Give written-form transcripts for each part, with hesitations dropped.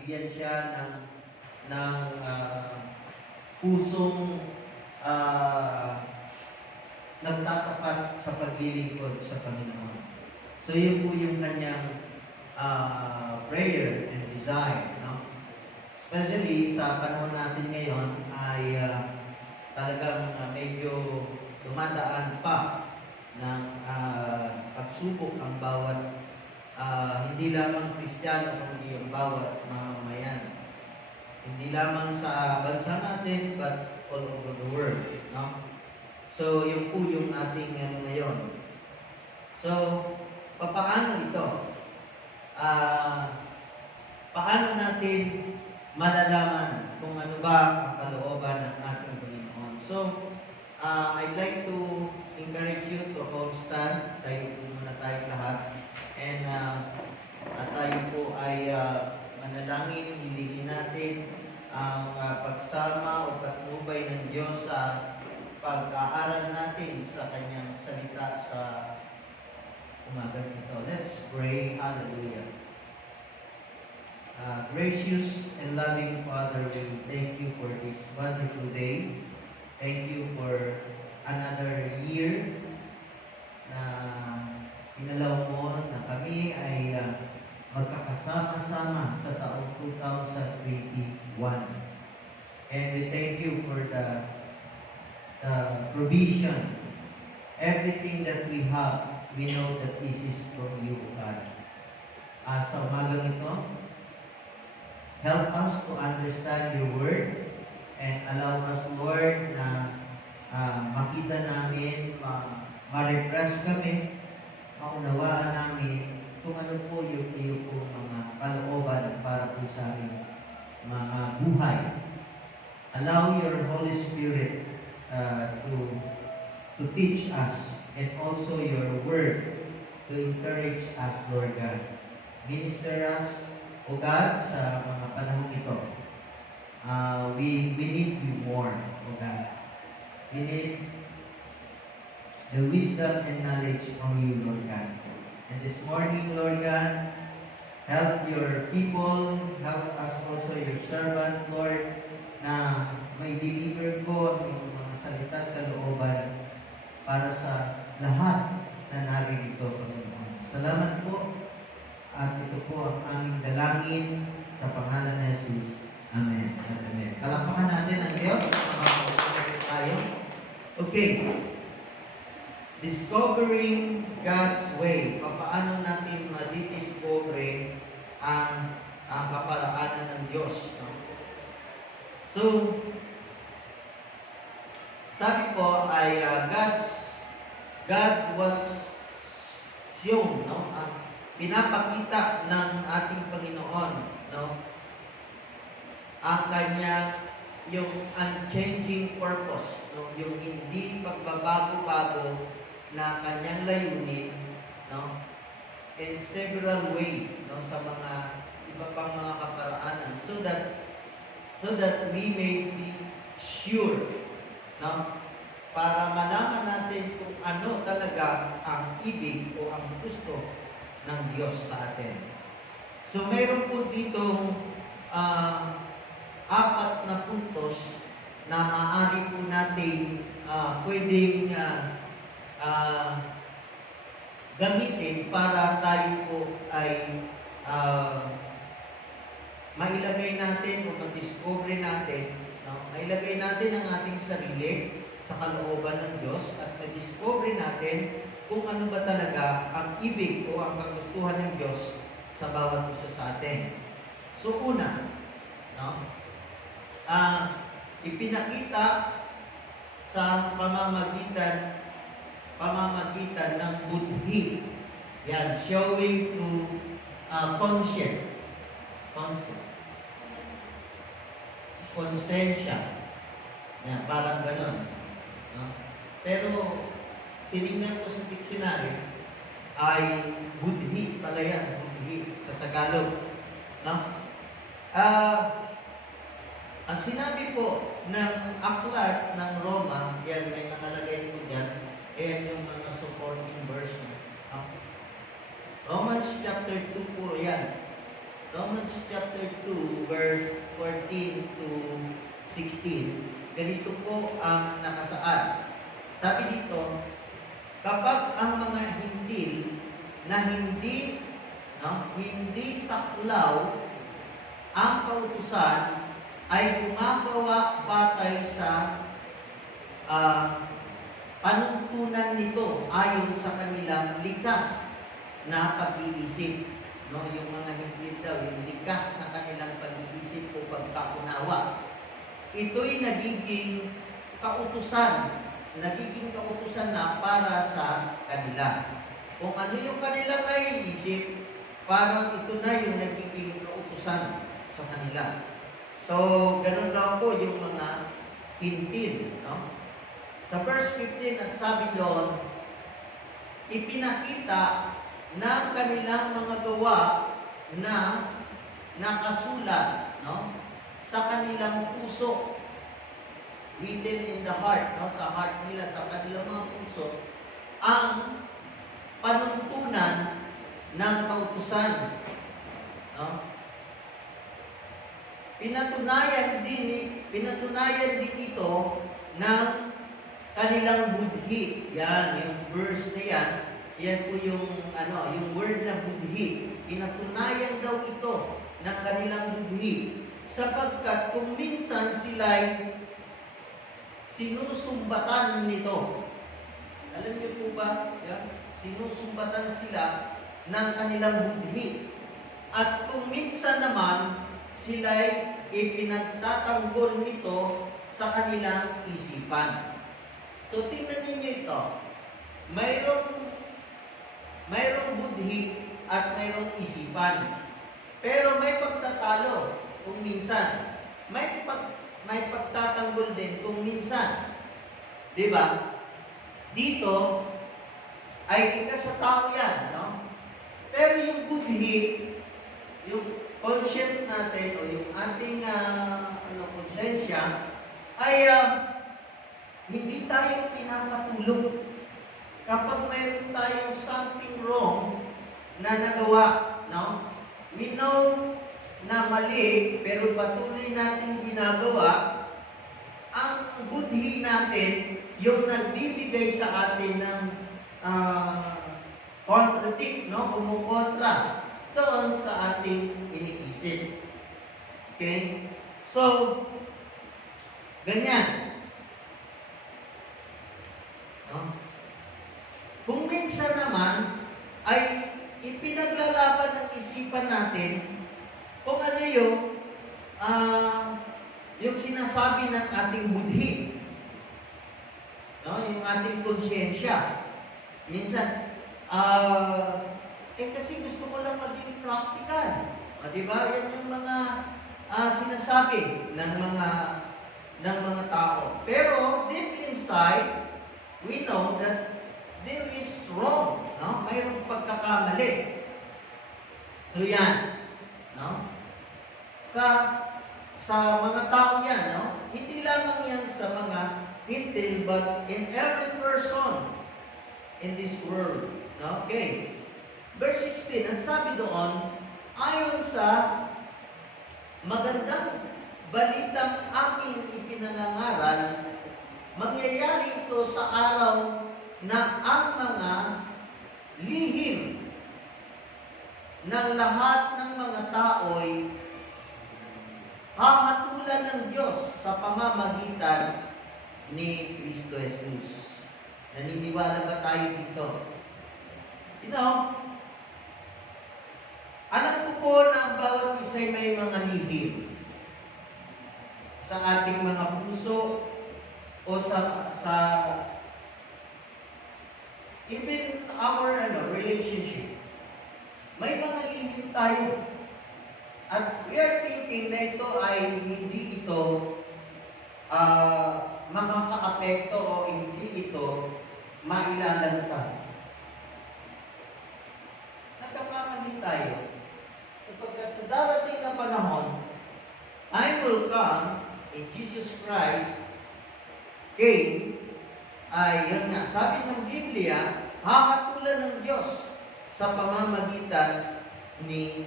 bigyan siya ng pusong nagtatapat sa paglilingkod sa Panginoon. So yun po yung kanyang prayer and desire, no? Especially sa panahon natin ngayon ay talagang medyo dumadaan pa ng pagsubok ang bawat hindi lamang Kristiyano kundi ang bawat mamamayan. Hindi lamang sa bansa natin but all over the world, no? So yun po yung ating ngayon. So paano ito? Paano natin malalaman kung ano ba ang kalooban ng ating Panginoon? So, I'd like to encourage you to all stand. Tayo po muna tayo lahat. And tayo po ay manalangin, hilingin natin ang pagsama o patnubay ng Diyos sa pag-aaral natin sa Kanyang salita sa umaga nito. Let's pray. Hallelujah. Gracious and loving Father, we thank you for this wonderful day. Thank you for another year na inalaw mo na kami ay magkakasama-sama sa taong 2021. And we thank you for the provision. Everything that we have, we know that this is from you, God. Sa umagang ito, help us to understand your word and allow us, Lord, na makita namin, ma-refresh kami, maunawaan namin kung ano po yung iyo po mga kalooban para po sa aming mga buhay. Allow your Holy Spirit to teach us and also your word to encourage us, Lord God. Minister us, O God, sa mga panahon ito. We need you more, O God. We need the wisdom and knowledge from you, Lord God. And this morning, Lord God, help your people, help us also, your servant, Lord, na may deliver ko ang mga salita at kalooban para sa lahat na naririto, Panginoon. Salamat po. At ito po ang aming dalangin sa pangalan ng Jesus. Amen. Amen. Palakpakan natin ang Diyos. Tayo. Okay. Discovering God's way. Paano natin madidiscover ang kaparaanan ng Diyos. No? So, sabi ko ay God was shown, no? Pinapakita ng ating Panginoon, no? Ang kanya yung unchanging purpose, no? Yung hindi pagbabago-bago na kanyang layunin, no? In several way, no? Sa mga iba pang mga kaparaanan, so that we may be sure, no? Para malaman natin kung ano talaga ang ibig o ang gusto ng Diyos sa atin. So, mayroon po ditong 4 na puntos na maaari po natin pwedeng gamitin para tayo po ay mailagay natin o mag-discover natin, no? Mailagay natin ang ating sarili sa kalooban ng Diyos at ma-discover natin kung ano ba talaga ang ibig o ang kagustuhan ng Diyos sa bawat isa sa atin. So una, no? Ipinakita sa pamamagitan ng budhi. Yan, showing to conscience. Konsensya. Yan, parang ganon. No? Pero, tinignan ko sa dictionary, ay budhi pala yan, budhi sa Tagalog. No? Ang sinabi po ng aklat ng Roma, yan may nakalagay po dyan, ayan yung mga supporting verse. No? Romans chapter 2 po yan. Romans chapter 2, verse 14 to 16, ganito po ang nakasaad. Sabi dito, kapag ang mga hintil na hindi saklaw ang kautusan ay gumagawa batay sa panuntunan nito ayon sa kanilang likas na pag-iisip. No, yung mga hindi daw, yung likas na kanilang pag-iisip o pagkaunawa. Ito'y nagiging kautusan na para sa kanila. Kung ano yung kanilang naiisip, parang ito na yung nagiging kautusan sa kanila. So, ganun lang po yung mga hintil, no? Sa verse 15, at sabi doon, ipinakita ng kanilang mga gawa na nakasulat, no, sa kanilang puso, written in the heart, no, sa heart nila, sa kanilang mga puso, ang panuntunan ng kautusan, no? Pinatunayan din ito ng kanilang budhi. Yan, yung verse na yan, yan po yung word na budhi. Pinatunayan daw ito ng kanilang budhi sapagkat kung minsan sila'y sinusumbatan nito. Alam niyo po ba? Yan? Sinusumbatan sila ng kanilang budhi. At kung minsan naman sila'y ipinagtatanggol nito sa kanilang isipan. So, tingnan ninyo ito. Mayroong budhi at mayroong isipan. Pero may pagtatalo kung minsan. May pagtatanggol din kung minsan. Diba? Dito, ay likas sa tao yan, no? Pero yung budhi, yung conscience natin o yung ating konsensya ay hindi tayo pinapatulog. Kapag mayroon tayong something wrong na nagawa, no? We know na mali, pero patuloy natin ginagawa, ang budhi natin yung nagbibigay sa atin ng contradict, no? Kumukontra doon sa ating iniisip. Okay? So, ganyan. No? Kung minsan naman ay ipinaglalaban ng isipan natin kung ano yung sinasabi ng ating budhi. No? Yung ating konsyensya. Minsan, kasi gusto ko lang maging practical. Diba? Yan yung mga sinasabi ng mga tao. Pero deep inside, we know that there is wrong. No? Mayroong pagkakamali. So yan. No? Sa mga tao yan, no? Hindi lamang yan sa mga hintil, but in every person in this world. Okay. Verse 16, ang sabi doon, ayon sa magandang balitang aming ipinangangaral, mangyayari ito sa araw na ang mga lihim ng lahat ng mga tao'y hahatulan ng Diyos sa pamamagitan ni Kristo Jesus. Naniniwala ba tayo dito? You know, alam ko po na ang bawat isa'y may mga lihim sa ating mga puso o sa even our relationship. May mga lihim tayo. At we are thinking na ito ay hindi ito makaka-apekto o hindi ito mailalanta. Nagkakamali tayo. Sapagkat sa darating na panahon, I will come in Jesus Christ came, ay yan nga, sabi ng Biblia, hahatulan ng Diyos sa pamamagitan ni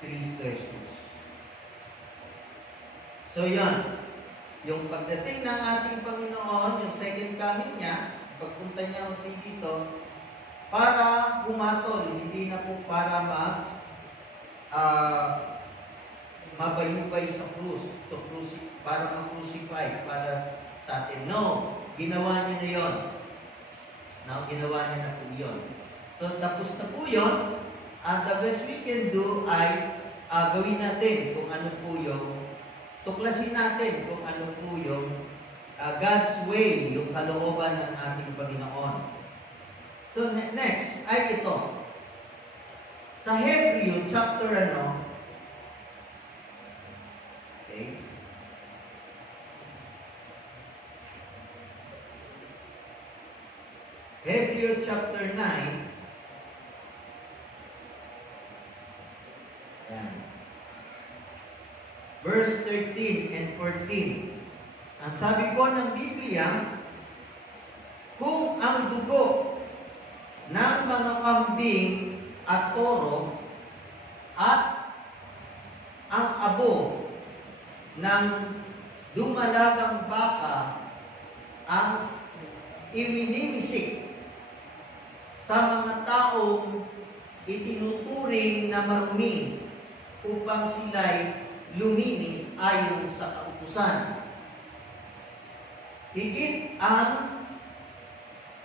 Kristo Jesus. So yan, yung pagdating ng ating Panginoon, yung second coming niya, pagpunta niya ulit dito, para pumatol, hindi na po para mabayubay sa krus, para ma-crucify, para sa atin. No, ginawa niya na yon. No, ginawa niya na po yun. So, tapos na po yun. The best we can do ay gawin natin kung ano po yung, tuklasin natin kung ano po yung God's way, yung kalooban ng ating Panginoon. So, next ay ito. Sa Hebreo, chapter okay. Hebreo chapter 9. Ayan. Verse 13 and 14. Ang sabi po ng Biblia, kung ang dugo ng mga kambing at toro at ang abo ng dumalagang baka ang iwinimisik sa mga taong itinuturing na marumi upang sila'y luminis ayon sa kautusan. Higit ang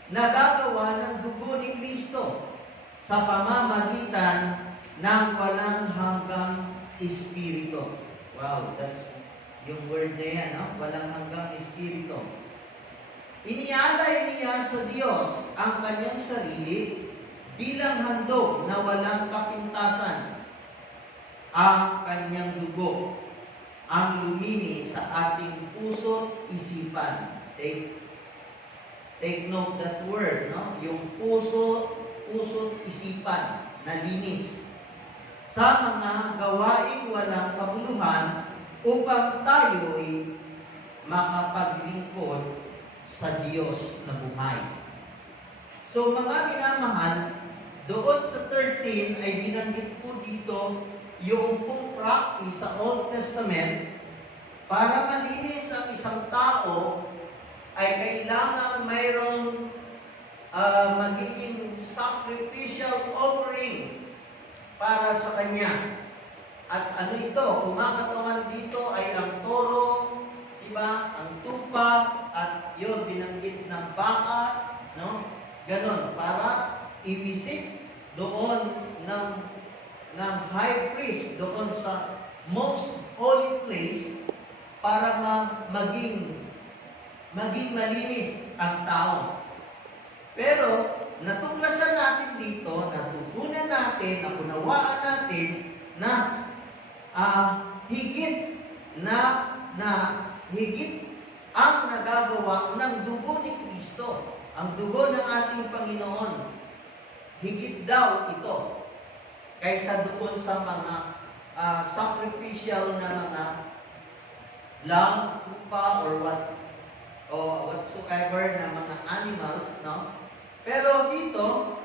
nagagawa ng dugo ni Kristo sa pamamagitan ng walang hanggang Espiritu. Wow, that's yung word na yan, no? Walang hanggang Espiritu. Inialay niya sa Diyos ang kanyang sarili bilang handog na walang kapintasan. Ang kanyang dugo ang lumini sa ating puso't isipan. Take note that word, no? Yung puso't isipan na linis sa mga gawaing walang kabuluhan upang tayo'y makapaglingkod sa Diyos na buhay. So mga minamahal, doon sa 13 ay binanggit po dito yung kung practice sa Old Testament para malinis ang isang tao ay kailangan mayroong magiging sacrificial offering para sa kanya. At ano ito? Kumakatawan dito ay ang toro, diba? Ang tupa, at yun, binanggit ng baka, no? Ganon, para ibisik doon ng high priest, doon sa most holy place, para maging malinis ang tao. Pero, natuklasan natin dito, natutunan natin, nakunawaan natin na higit ang nagagawa ng dugo ni Kristo, ang dugo ng ating Panginoon. Higit daw ito kaysa doon sa mga sacrificial na mga lamb, tupa, or whatsoever na mga animals, no? Pero dito,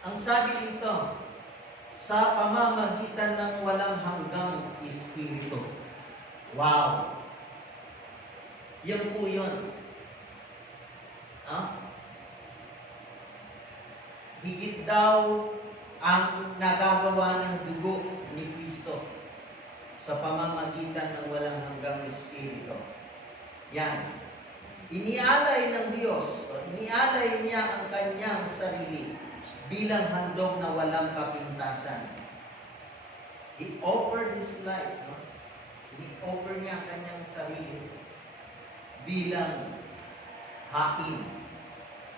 ang sabi dito, sa pamamagitan ng walang hanggang Espiritu. Wow! Yan po yun. Higit daw ang nagagawa ng dugo ni Kristo sa pamamagitan ng walang hanggang Espiritu. Yan. Inialay ng Diyos, inialay niya ang kanyang sarili bilang handog na walang kapintasan. He offered His life, no? He-offer niya ang kanyang sarili bilang hakim.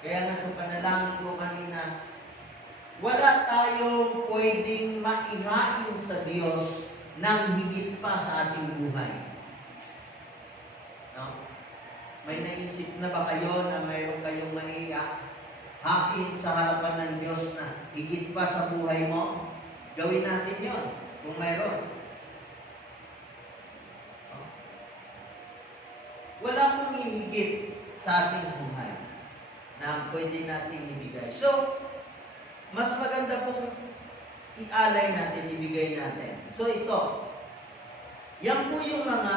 Kaya nga sa panalangin ko kanina, wala tayong pwedeng maihain sa Diyos ng higit pa sa ating buhay. No? May naisip na ba kayo na mayroon kayong maihain sa harapan ng Diyos na higit pa sa buhay mo? Gawin natin yon kung mayroon. Wala pong higit sa ating buhay na pwede natin ibigay. So, mas maganda pong ialay natin, ibigay natin. So ito, yan po yung mga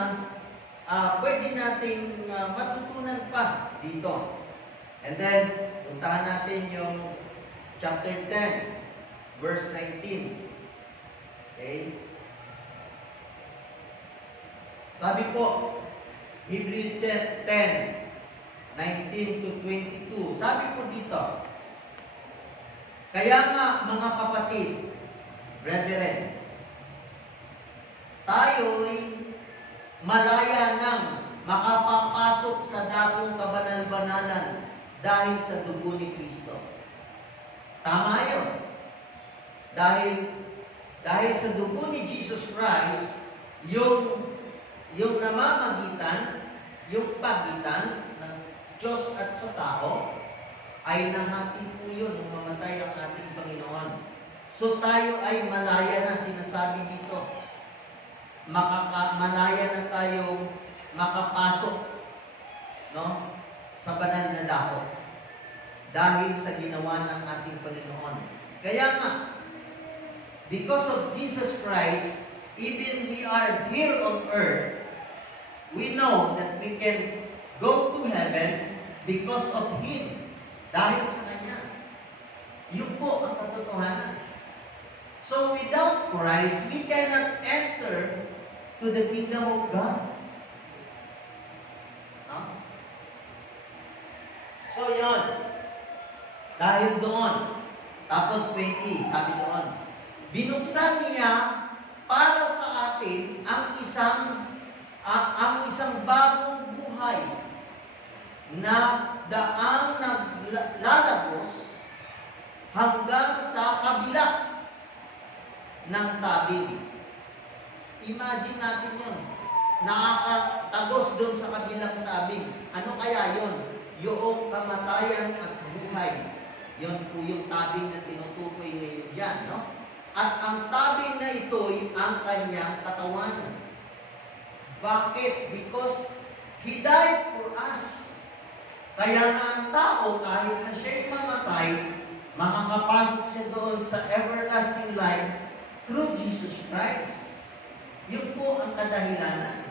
pwede nating matutunan pa dito. And then, puntahan natin yung chapter 10, verse 19. Okay? Sabi po, Hebrews 10, 19 to 22. Sabi po dito, kaya nga mga kapatid, brethren, tayo'y malaya nang makapapasok sa dakong kabanal-banalan dahil sa dugo ni Kristo. Tama yun. Dahil sa dugo ni Jesus Christ, yung namamagitan, yung pagitan ng Diyos at sa tao, ay nahati po yun nung mamatay ang ating Panginoon. So tayo ay malaya na, sinasabi dito. Malaya na tayo makapasok, no, sa banal na dako dahil sa ginawa ng ating Panginoon. Kaya nga, because of Jesus Christ, even we are here on earth, we know that we can go to heaven because of Him. Dahil sa Kanya. Yun po ang katotohanan. So without Christ, we cannot enter to the kingdom of God. No? So yun. Dahil doon, tapos 20, sabi doon, binuksan niya para sa atin ang isang bagong buhay na daang naglalabos hanggang sa kabila ng tabing. Imagine natin yun. Nakakatagos doon sa kabilang tabing. Ano kaya yun? Yung kamatayan at buhay. Yun po yung tabing na tinutukoy ngayon dyan, no? At ang tabing na ito'y ang kanyang katawan. Bakit? Because He died for us. Kaya nga ang tao, kahit na siya'y mamatay, makakapasok siya doon sa everlasting life through Jesus Christ. Yun po ang kadahilanan.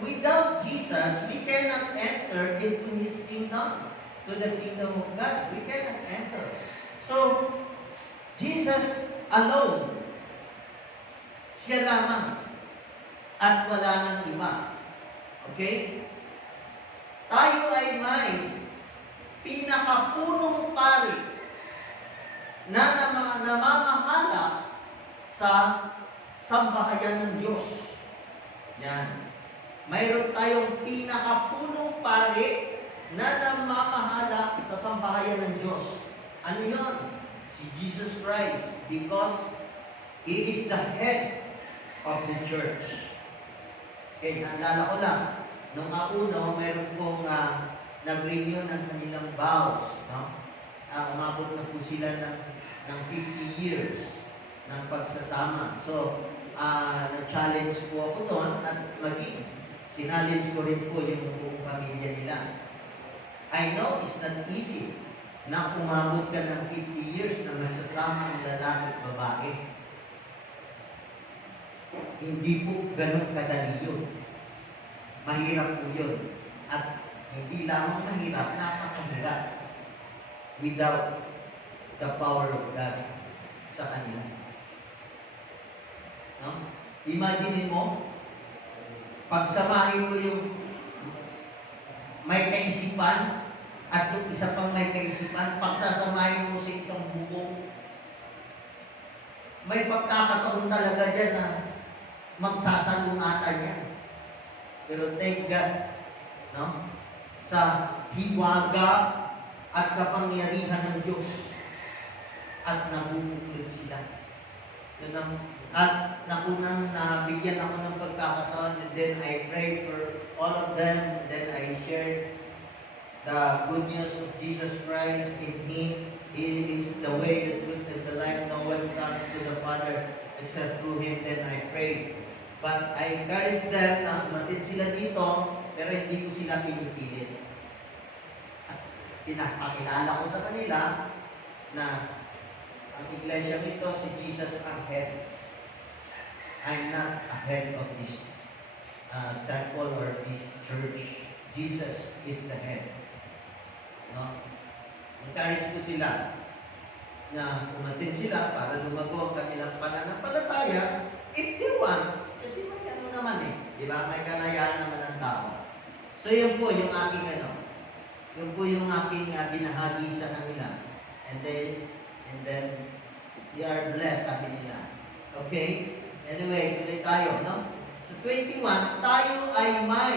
Without Jesus, we cannot enter into His kingdom, to the kingdom of God. We cannot enter. So, Jesus alone, siya lamang, at wala nang iba. Okay? Tayo ay may pinakapunong pari na namamahala sa sambahayan ng Diyos. Yan. Mayroon tayong pinakapunong pari na namamahala sa sambahayan ng Diyos. Ano yun? Si Jesus Christ. Because He is the head of the church. Okay, naalala ko lang, nung una, mayroon pong nag-renew ng kanilang vows. No? Umabot na po sila ng 50 years ng pagsasama. So, na-challenge po ako doon at maging challenge ko rin po yung buong pamilya nila. I know it's not easy na umabot ka ng 50 years na nagsasama ang lalaki at babae. Hindi po ganun kadali yun. Mahirap po yun. At hindi lamang mahirap, napakahirap without the power of God sa kanila. No? Imagine mo, pagsamahin mo yung may kaisipan at yung isa pang may kaisipan, pagsasamahin mo sa isang bubong, may pagkakataon talaga dyan na magsasalungatan yan. Pero thank God, no? Sa hiwaga at kapangyarihan ng Diyos at nabubuklit sila. Yun ang, at nakunang nabigyan ako ng pagkakataon, and then I prayed for all of them, and then I shared the good news of Jesus Christ in me. He is the way, the truth, and the life. No one comes to the Father except through Him. Then I prayed. But I encourage them na matid sila dito, pero hindi ko sila pinipilit. Pinapakilala ko sa kanila na ang iglesia ito, si Jesus ang head. I'm not a head of this temple or this church. Jesus is the head. No? Encourage ko sila na umatin sila para lumago ang kanilang pananampalataya if they want. Kasi may ano naman di ba? May kalayaan naman ang tao. So yun po yung aking yun po yung aking binahagi sa kanila. And then they are blessed, sabi nila. Okay? Anyway, tuloy tayo, no? So 21, tayo ay may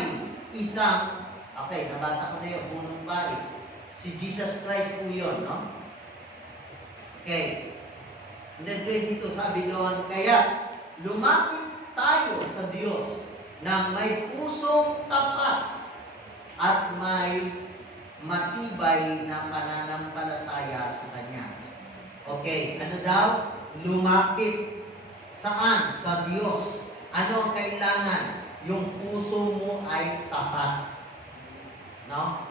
isang, okay, nabasa ko na yun, punong pari. Si Jesus Christ po yun, no? Okay. And then 22, sabi doon, kaya lumapit tayo sa Diyos na may pusong tapat at may matibay na pananampalataya sa Kanya. Okay, ano daw? Lumapit. Saan? Sa Diyos. Ano ang kailangan? Yung puso mo ay tapat. No?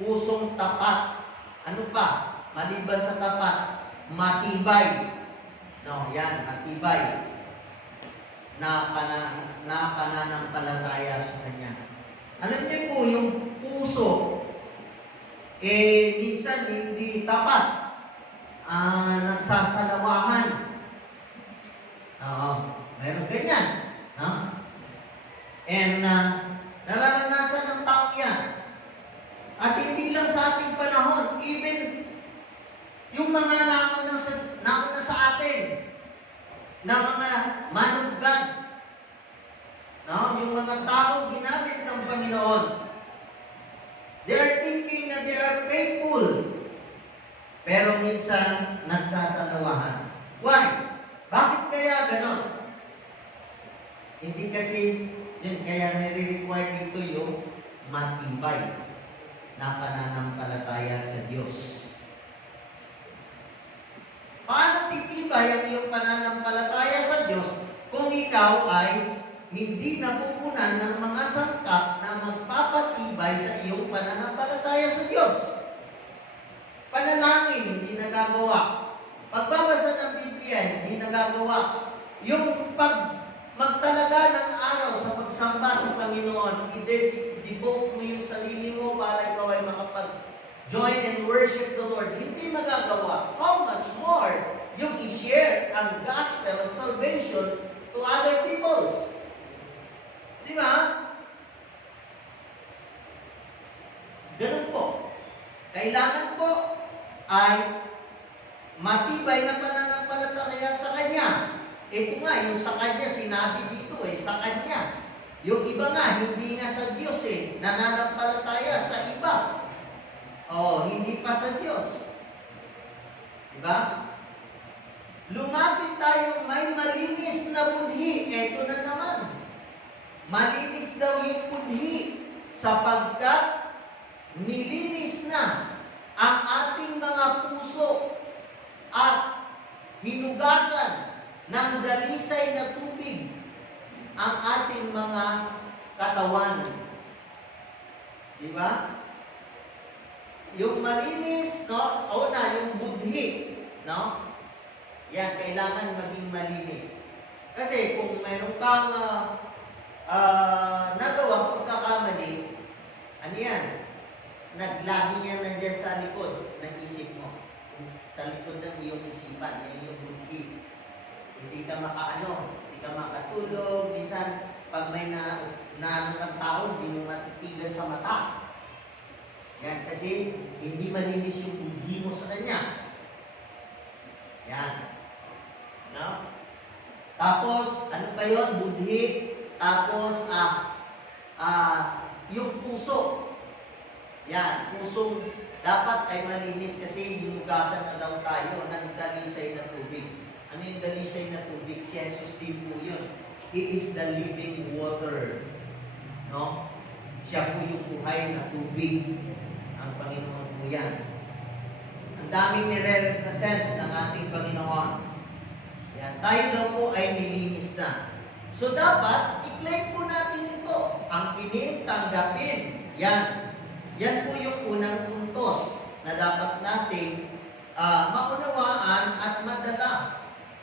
Pusong tapat. Ano pa? Maliban sa tapat, matibay. No, yan, matibay. Na pananampalataya sa Kanya. Alam niyo po, yung puso, minsan hindi tapat. Nagsasalawahan. Oo, mayroon ganyan. No? And nararanasan ng tao yan. At hindi lang sa ating panahon, even yung mga nauna sa atin, na mga manuggan, no? Yung mga tao ginamit ng Panginoon, they are thinking na they are faithful, pero minsan nagsasalawahan. Why? Bakit kaya ganon? Hindi kasi, yun, kaya nire-require dito yung matibay na pananampalataya sa Diyos. Paano titibay ang iyong pananampalataya sa Diyos kung ikaw ay hindi napupunan ng mga sangkap na magpapatibay sa iyong pananampalataya sa Diyos? Panalangin, hindi nagagawa. Pagbabasa ng Biblia, hindi nagagawa. Yung magtalaga ng araw sa pagsamba sa Panginoon, i-devote mo yung sarili mo para ikaw ay makapag-join and worship the Lord. Hindi magagawa. How much more yung i-share ang gospel of salvation to other peoples? Di ba? Ganun po. Kailangan po ay matibay na pananampalataya sa Kanya. Ito nga, yung sa Kanya, sinabi dito sa Kanya. Yung iba nga, hindi nga sa Diyos nananampalataya sa iba. Hindi pa sa Diyos. Diba? Lumapit tayo, may malinis na budhi. Ito na naman. Malinis daw yung budhi sapagkat nilinis na ang ating mga puso at hinugasan ng dalisay na tubig ang ating mga katawan. Di ba? Yung malinis, no? Yung budhi, no? Yan, kailangan maging malinis. Kasi kung mayroon kang nagawang pagkakamali, ano yan? Naglagi yan nandiyan sa likod ng isip mo. Sa likod ng iyong isipan, ng iyong budhi. Hindi ka hindi ka makatulog. Minsan, pag may naano ng tao, hindi mo matitigan sa mata. Yan, kasi hindi malinis yung budhi mo sa Kanya. Yan. No? Tapos, ano pa yun? Budhi. Tapos, yung puso. Yan, pusong dapat ay malinis kasi hinugasan na daw tayo ng dalisay na tubig. Ano yung dalisay na tubig? Si Jesus din po yun. He is the living water. No? Siya po yung buhay na tubig. Ang Panginoon po yan. Ang daming nire-represent ng ating Panginoon. Yan. Tayo daw po ay nilinis na. So dapat, i-claim po natin ito. Ang pinim, tanggapin. Yan. Yan po yung unang puntos na dapat natin maunawaan at madala.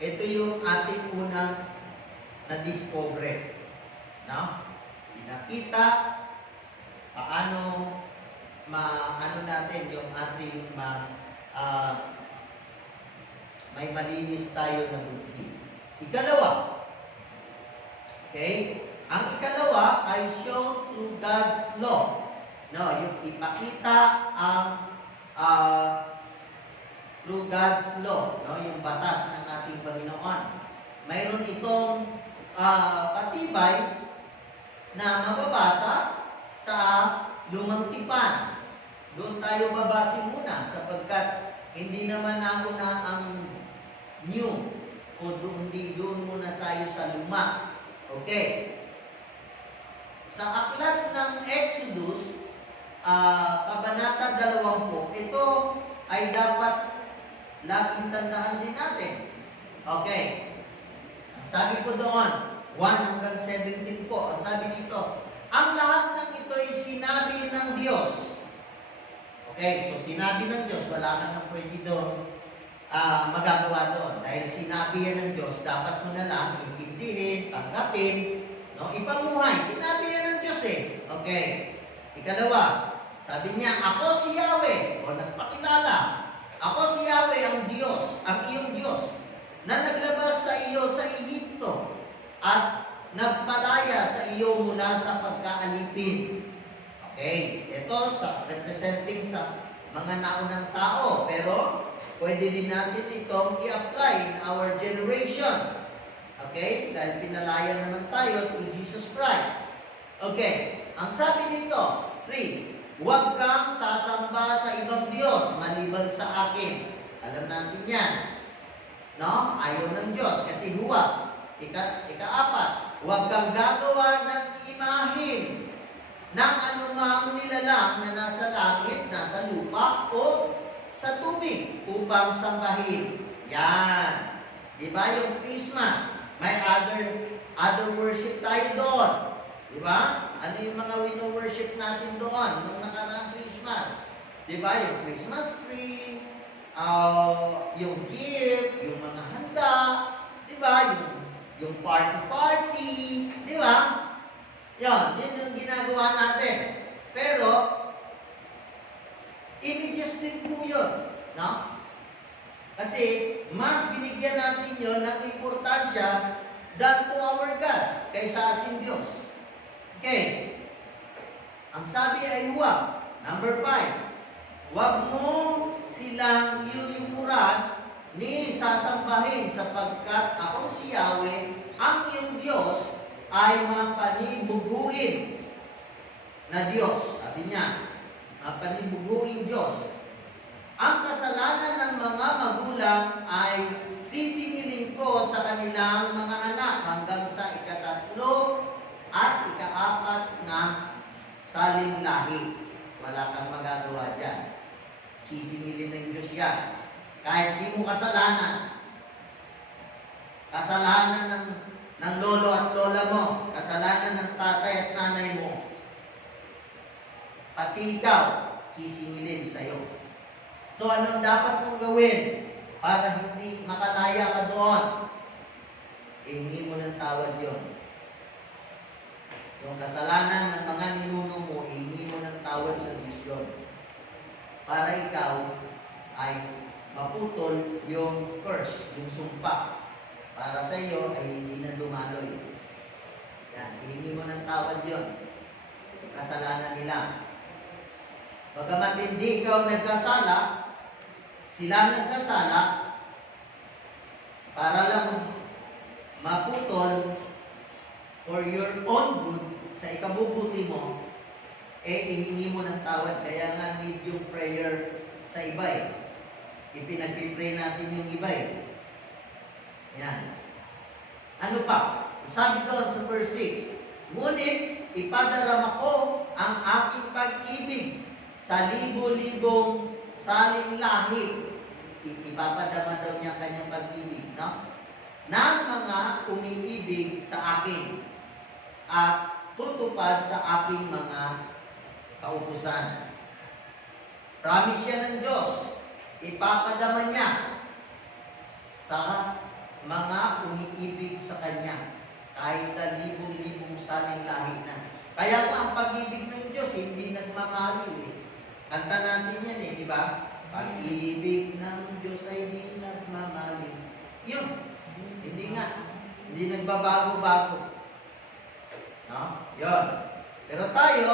Ito yung ating unang na-discover. No? Pinakita paano ano natin yung ating may malinis tayo na buti. Ikalawa, okay? Ang ikalawa ay shown through God's law. No, yung ipakita ang through God's law, no, yung batas ng ating Panginoon. Mayroon itong patibay na mababasa sa Lumang Tipan. Doon tayo babase muna sapagkat hindi naman nauna ang new o doon muna tayo sa luma. Okay. Sa aklat ng Exodus, Kabanata 20, ito ay dapat laging tandaan din natin. Okay. Sabi po doon, 1 hanggang 17 po, ang sabi dito, ang lahat ng ito ay sinabi ng Diyos. Okay, so sinabi ng Diyos, wala ka nang pwede doon magagawa doon. Dahil sinabi yan ng Diyos, dapat mo na lang intindihin, tanggapin, no? Ipamuhay. Sinabi yan ng Diyos eh. Okay. Ikalawa, sabi niya, ako si Yahweh, o nagpakilala. Ako si Yahweh, ang Diyos, ang iyong Diyos, na naglabas sa iyo sa Egypto at nagpalaya sa iyo mula sa pagkaalipin. Okay, ito sa representing sa mga naunang tao, pero pwede din natin itong i-apply in our generation. Okay, dahil pinalaya naman tayo through Jesus Christ. Okay, ang sabi dito, 3, huwag kang sasamba sa ibang Diyos maliban sa akin. Alam natin yan. No? Ayaw ng Diyos kasi huwag. Ika-4, huwag kang gagawa ng imahin ng anumang nilalang na nasa langit, nasa lupa, o sa tubig upang sambahin. Yan. Di ba yung Christmas? May other worship tayo doon. Di ba? Ano yung mga wino-worship natin doon nung nakaraang Christmas? Di ba? Yung Christmas tree, yung gift, yung mga handa, di ba? Yung party-party, di ba? Yun yung ginagawa natin. Pero, images din po yun. No? Kasi, mas binigyan natin yun ng importansya than to our God, kaysa ating Diyos. Okay. Ang sabi ay huwag. Number 5, huwag mo silang yuyukuran ni sasambahin sapagkat ako si Yahweh, ang iyong Diyos, ay mapanibuguin na Diyos. Sabi niya, mapanibuguin Diyos. Ang kasalanan ng mga magulang ay sisingilin ko sa kanilang mga anak hanggang sa ika-3 at ika-4 na saling lahi. Wala kang magagawa dyan. Sisingilin ng Diyos yan. Kahit di mo kasalanan. Kasalanan ng lolo at lola mo. Kasalanan ng tatay at nanay mo. Pati ikaw, sisingilin sa'yo. So, anong dapat mong gawin para hindi makalaya ka doon? Ihingi mo ng tawad yun. Yung kasalanan ng mga ninuno mo, ihingi mo ng tawad sa Diyos yun. Para ikaw ay maputol yung curse, yung sumpa. Para sa iyo ay hindi na dumaloy. Yan, ihingi mo ng tawad yun. Kasalanan nila. Bagamat hindi ikaw nagkasala, sila nagkasala, para lang maputol for your own good, sa ikabubuti mo, ihingi mo ng tawad. Kaya nga need yung prayer sa iba eh. Ipinagpipray natin yung iba eh. Yan. Ano pa? Sabi doon sa verse 6, ngunit ipadarama ko ang aking pag-ibig sa libo-libong saling lahi. Ipapadama daw niya kanyang pag-ibig, no? Ng mga umiibig sa akin at tutupad sa aking mga kautusan. Promise yan ng Diyos. ipapadama niya sa mga umiibig sa Kanya, kahit na libong-libong saling lahi na. Kaya nga ang pag-ibig ng Diyos, hindi nagmamahal eh. Kanta natin yan eh, di ba? Pag-ibig ng Diyos ay di nagmamahal. Yun. Hindi nga. Hindi nagbabago-bago. No? Yun. Pero tayo,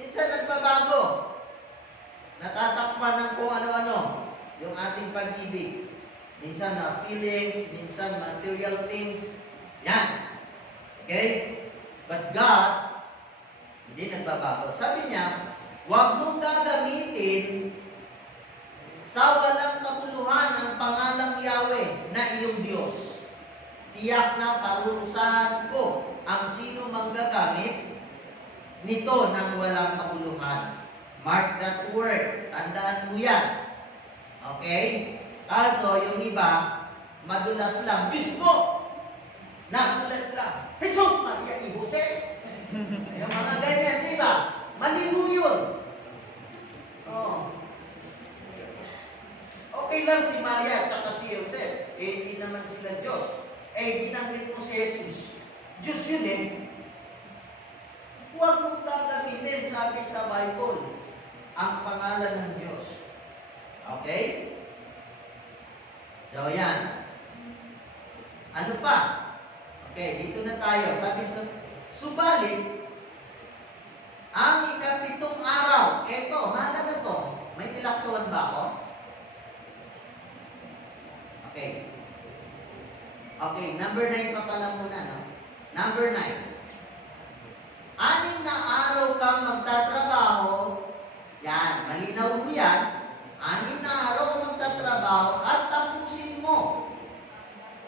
minsan nagbabago. Natatakpan ng kung ano-ano yung ating pag-ibig. Minsan na feelings, minsan material things. Yan. Okay? But God, hindi nagbabago. Sabi niya, huwag mong gagamitin sa walang kabuluhan ang pangalang Yahweh na iyong Diyos. Tiyak na parurusahan ko ang sino manggagamit nito ng walang kabuluhan. Mark that word. Tandaan mo yan. Okay? Also, yung iba, madulas lang. Diyos mo! Nagulat ka. Jesus, Maria, y Jose. Yung mga ganyan, di ba? Maliho yun. Oh. Okay lang si Maria at saka si Jose. Eh, hindi naman sila Diyos. Eh, ginamit mo si Jesus. Diyos yun eh. Huwag mong gagamitin, sabi sa Bible, ang pangalan ng Diyos. Okay? So, yan. Ano pa? Okay, dito na tayo. Sabi ito, subalit, ang ikapitong araw, eto, mahalaga to. May nilaktuan ba ako? Okay. Okay, number 9 pa pala muna, no? Number 9. 6 na araw kang magtatrabaho, yan, malinaw mo yan. 6 na araw kang magtatrabaho at tapusin mo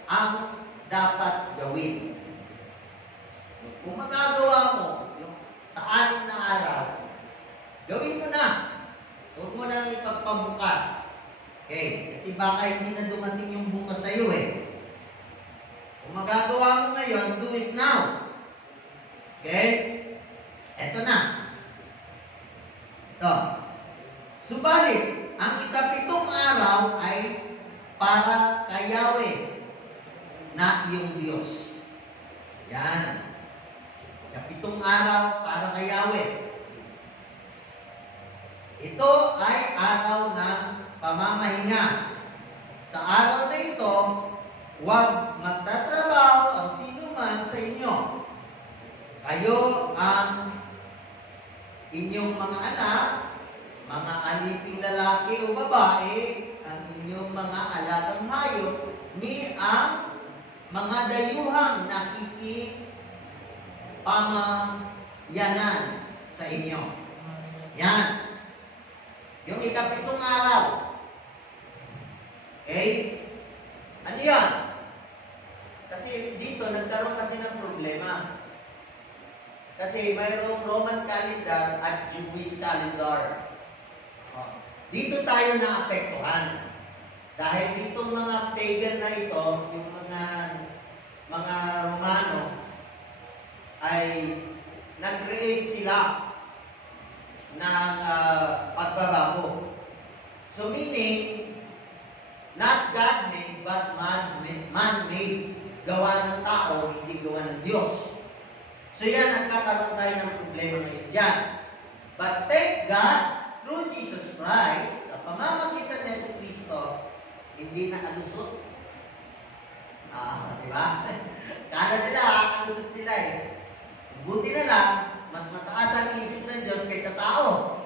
ang dapat gawin. Kung magagawa mo yung sa 6 na araw, gawin mo na. Huwag mo na ipagpabukas. Okay, kasi baka hindi na dumating yung bukas sa iyo eh. Kung magagawa mo ngayon, do it now. Okay? Eto na. Ito. Subalit, ang ikapitong araw ay para kay Yahweh na iyong Diyos. Yan. Ikapitong araw para kay Yahweh. Ito ay araw ng pamamahinga. Sa araw na ito, huwag magtatrabaho ang sino man sa inyo. Kayo ang inyong mga anak, mga aliping lalaki o babae, ang inyong mga alagang hayop, ni ang mga dayuhang nakikipamayanan sa inyo. Yan. Yung ikapitong araw. Okay? Ano yan? Kasi dito, nagkaroon kasi ng problema. Kasi mayroong Roman calendar at Jewish calendar. Dito tayo naapektuhan. Dahil ditong mga pagan na ito, yung mga Romano, ay nag-create sila ng pagbabago. So meaning, not God-made, but man-made. Gawa ng tao, hindi gawa ng Diyos. So yan, nagkakaroon tayo ng problema ngayon dyan. But thank God, through Jesus Christ, sa pamamagitan ni Yesu Cristo, hindi nakalusot. Di ba? Kala nila, nakalusot sila eh. Buti na lang, mas mataas ang isip ng Diyos kaysa tao.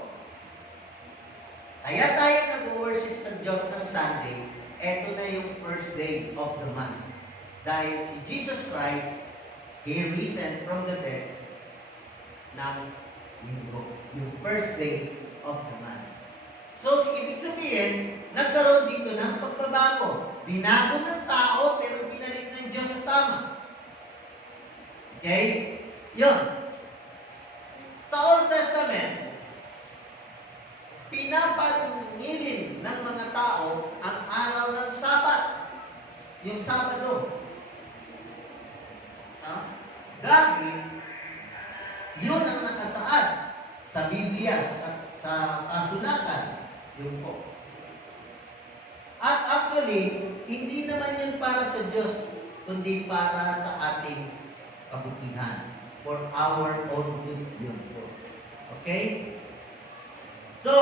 Kaya tayo nag-worship sa Diyos ng Sunday, eto na yung first day of the month. Dahil si Jesus Christ, He risen from the dead ng linggo. Yung first day of the month. So, ibig sabihin, nagkaroon dito ng pagbabago. Binago ng tao, pero binalik ng Diyos sa tama. Okay? Yun. Sa Old Testament, pinapangilin ng mga tao ang araw ng Sabat. Yung Sabado. Dahil, yun ang nakasaad sa Biblia, sa kasulatan. Yun po. actually, hindi naman yun para sa Diyos, kundi para sa ating kabutihan. For our own good yun po. Okay? So,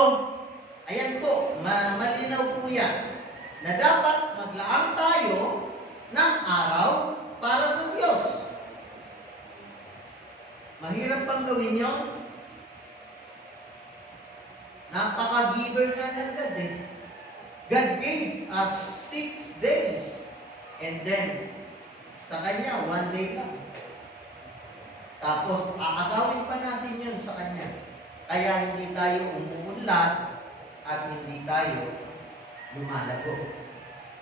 ayan po, malinaw po yan, na dapat maglaan tayo ng araw para sa Diyos. Mahirap pang gawin yun. Napaka-giver nga ng God eh. God gave us 6 days. And then, sa Kanya, 1 day lang. Tapos, aagawin pa natin yun sa Kanya. Kaya hindi tayo umuunlad at hindi tayo lumalago.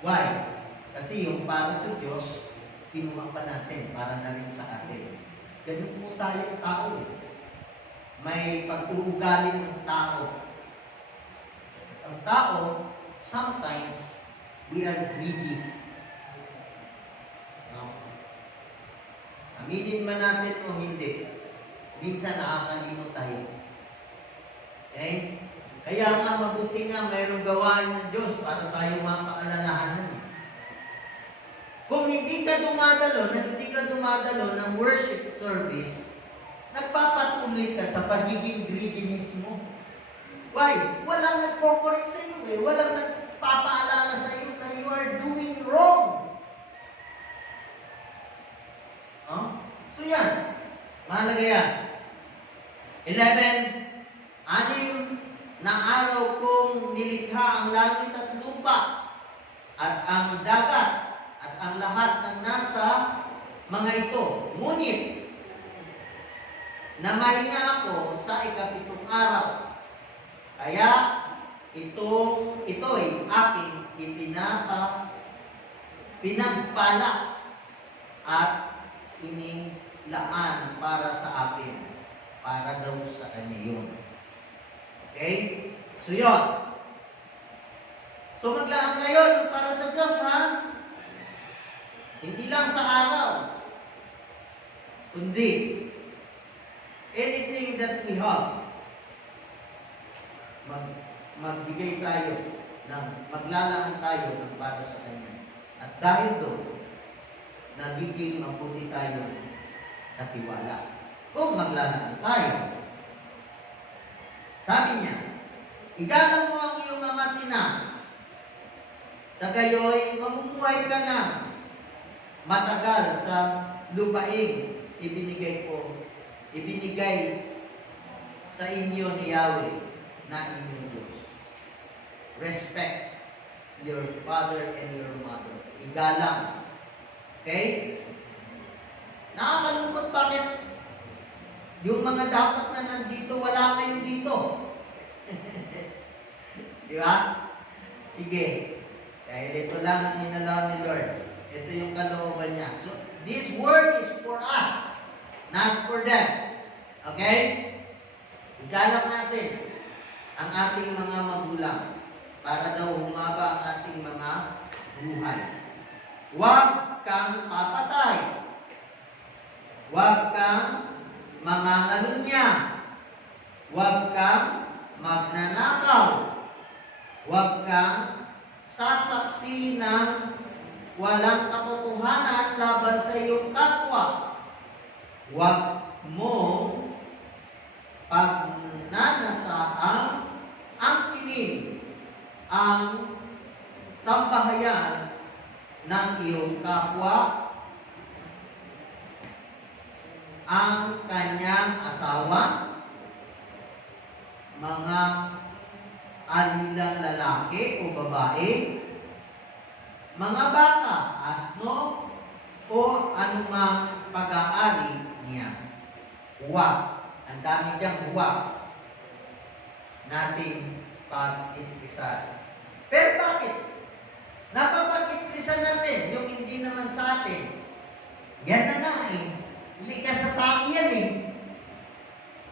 Why? Kasi yung para sa Diyos, pinuha pa natin para na rin sa atin. Ganun po tayong tao. May pag-uugali ng tao. Ang tao, sometimes, we are greedy. No? Aminin man natin o hindi, minsan nakakalimot tayo. Okay? Kaya nga mabuti nga mayroong gawain ng Diyos para tayo mapaalalahanan. Kung hindi ka dumadalo ng worship service, nagpapatuloy ka sa pagiging greedy mismo. Why? Walang nagpo-correct sa iyo eh. Walang nagpapaalala sa iyo na you are doing wrong. So yan. Mahalaga yan. 11. 6 na araw kong nilikha ang langit at lupa at ang dagat at ang lahat ng nasa mga ito. Ngunit, namahinga ako sa 7 araw. Kaya, ito'y aking pinagpala at inilaan para sa akin. Para daw sa kanya yun. Okay? So, yun. So, maglaan kayo ng para sa Diyos, ha? Hindi lang sa araw. Kundi, anything that we have, magbigay tayo, maglalaan tayo ng para sa Kanya. At dahil doon, nagiging mabuti tayo na tiwala. Kung maglalaan tayo, sabi niya, igalang mo ang iyong ama at ina, sa gayoy, mamumuhay ka na matagal sa lupaing ibinigay sa inyo ni Yahweh na inyong Diyos. Respect your father and your mother. Igalang. Okay? Nakakalungkot bakit yung mga dapat na nandito, wala kayong dito. Di ba? Sige. Dahil ito lang ang inalaw ni Lord. Ito yung kalooban niya. So, this word is for us, not for them. Okay? Igalang natin ang ating mga magulang para daw humaba ang ating mga buhay. Huwag kang papatay. Huwag kang mangangalunya. Huwag kang magnanakaw. Huwag kang sasaksi ng walang katotohanan laban sa iyong kapwa. Huwag mong pagnanasaang angkinin ang sambahayan ng iyong kapwa, ang kanyang asawa, mga alilang lalaki o babae, mga baka, asno, o anumang pag-aari niya. Huwag. Ang dami diyang huwag nating pag-itrisan. Pero bakit? Napapag-itrisan natin yung hindi naman sa atin. Yan na nga eh. Likas sa tao yan eh.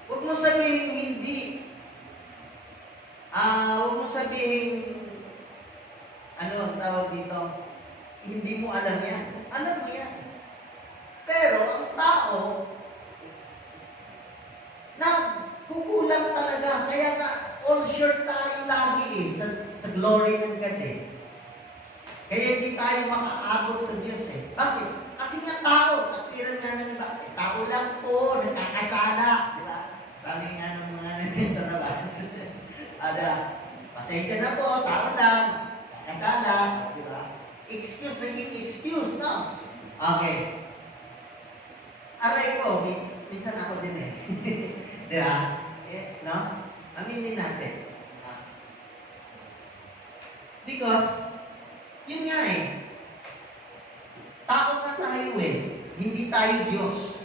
Huwag mo sabihin hindi. Huwag mo sabihin ano tawag dito? Hindi mo alam yan. Alam mo yan. Pero ang tao na kukulang talaga. Kaya nga, all sure tayo lagi eh, sa glory ng God eh. tayo makaabot sa Diyos eh. Bakit? Kasi nga tao, katwiran nga ng iba, tao lang po, nagkakasala. Di ba? Sabi nga ng mga nandito sa labas. Ada, pasensya na po, tao lang, nagkakasala. Di ba? Excuse, naging excuse, no? Okay. Aray ko, minsan ako din eh. Di ba? No? Aminin natin. Because, yun nga eh. Tao na tayo eh. Hindi tayo Diyos.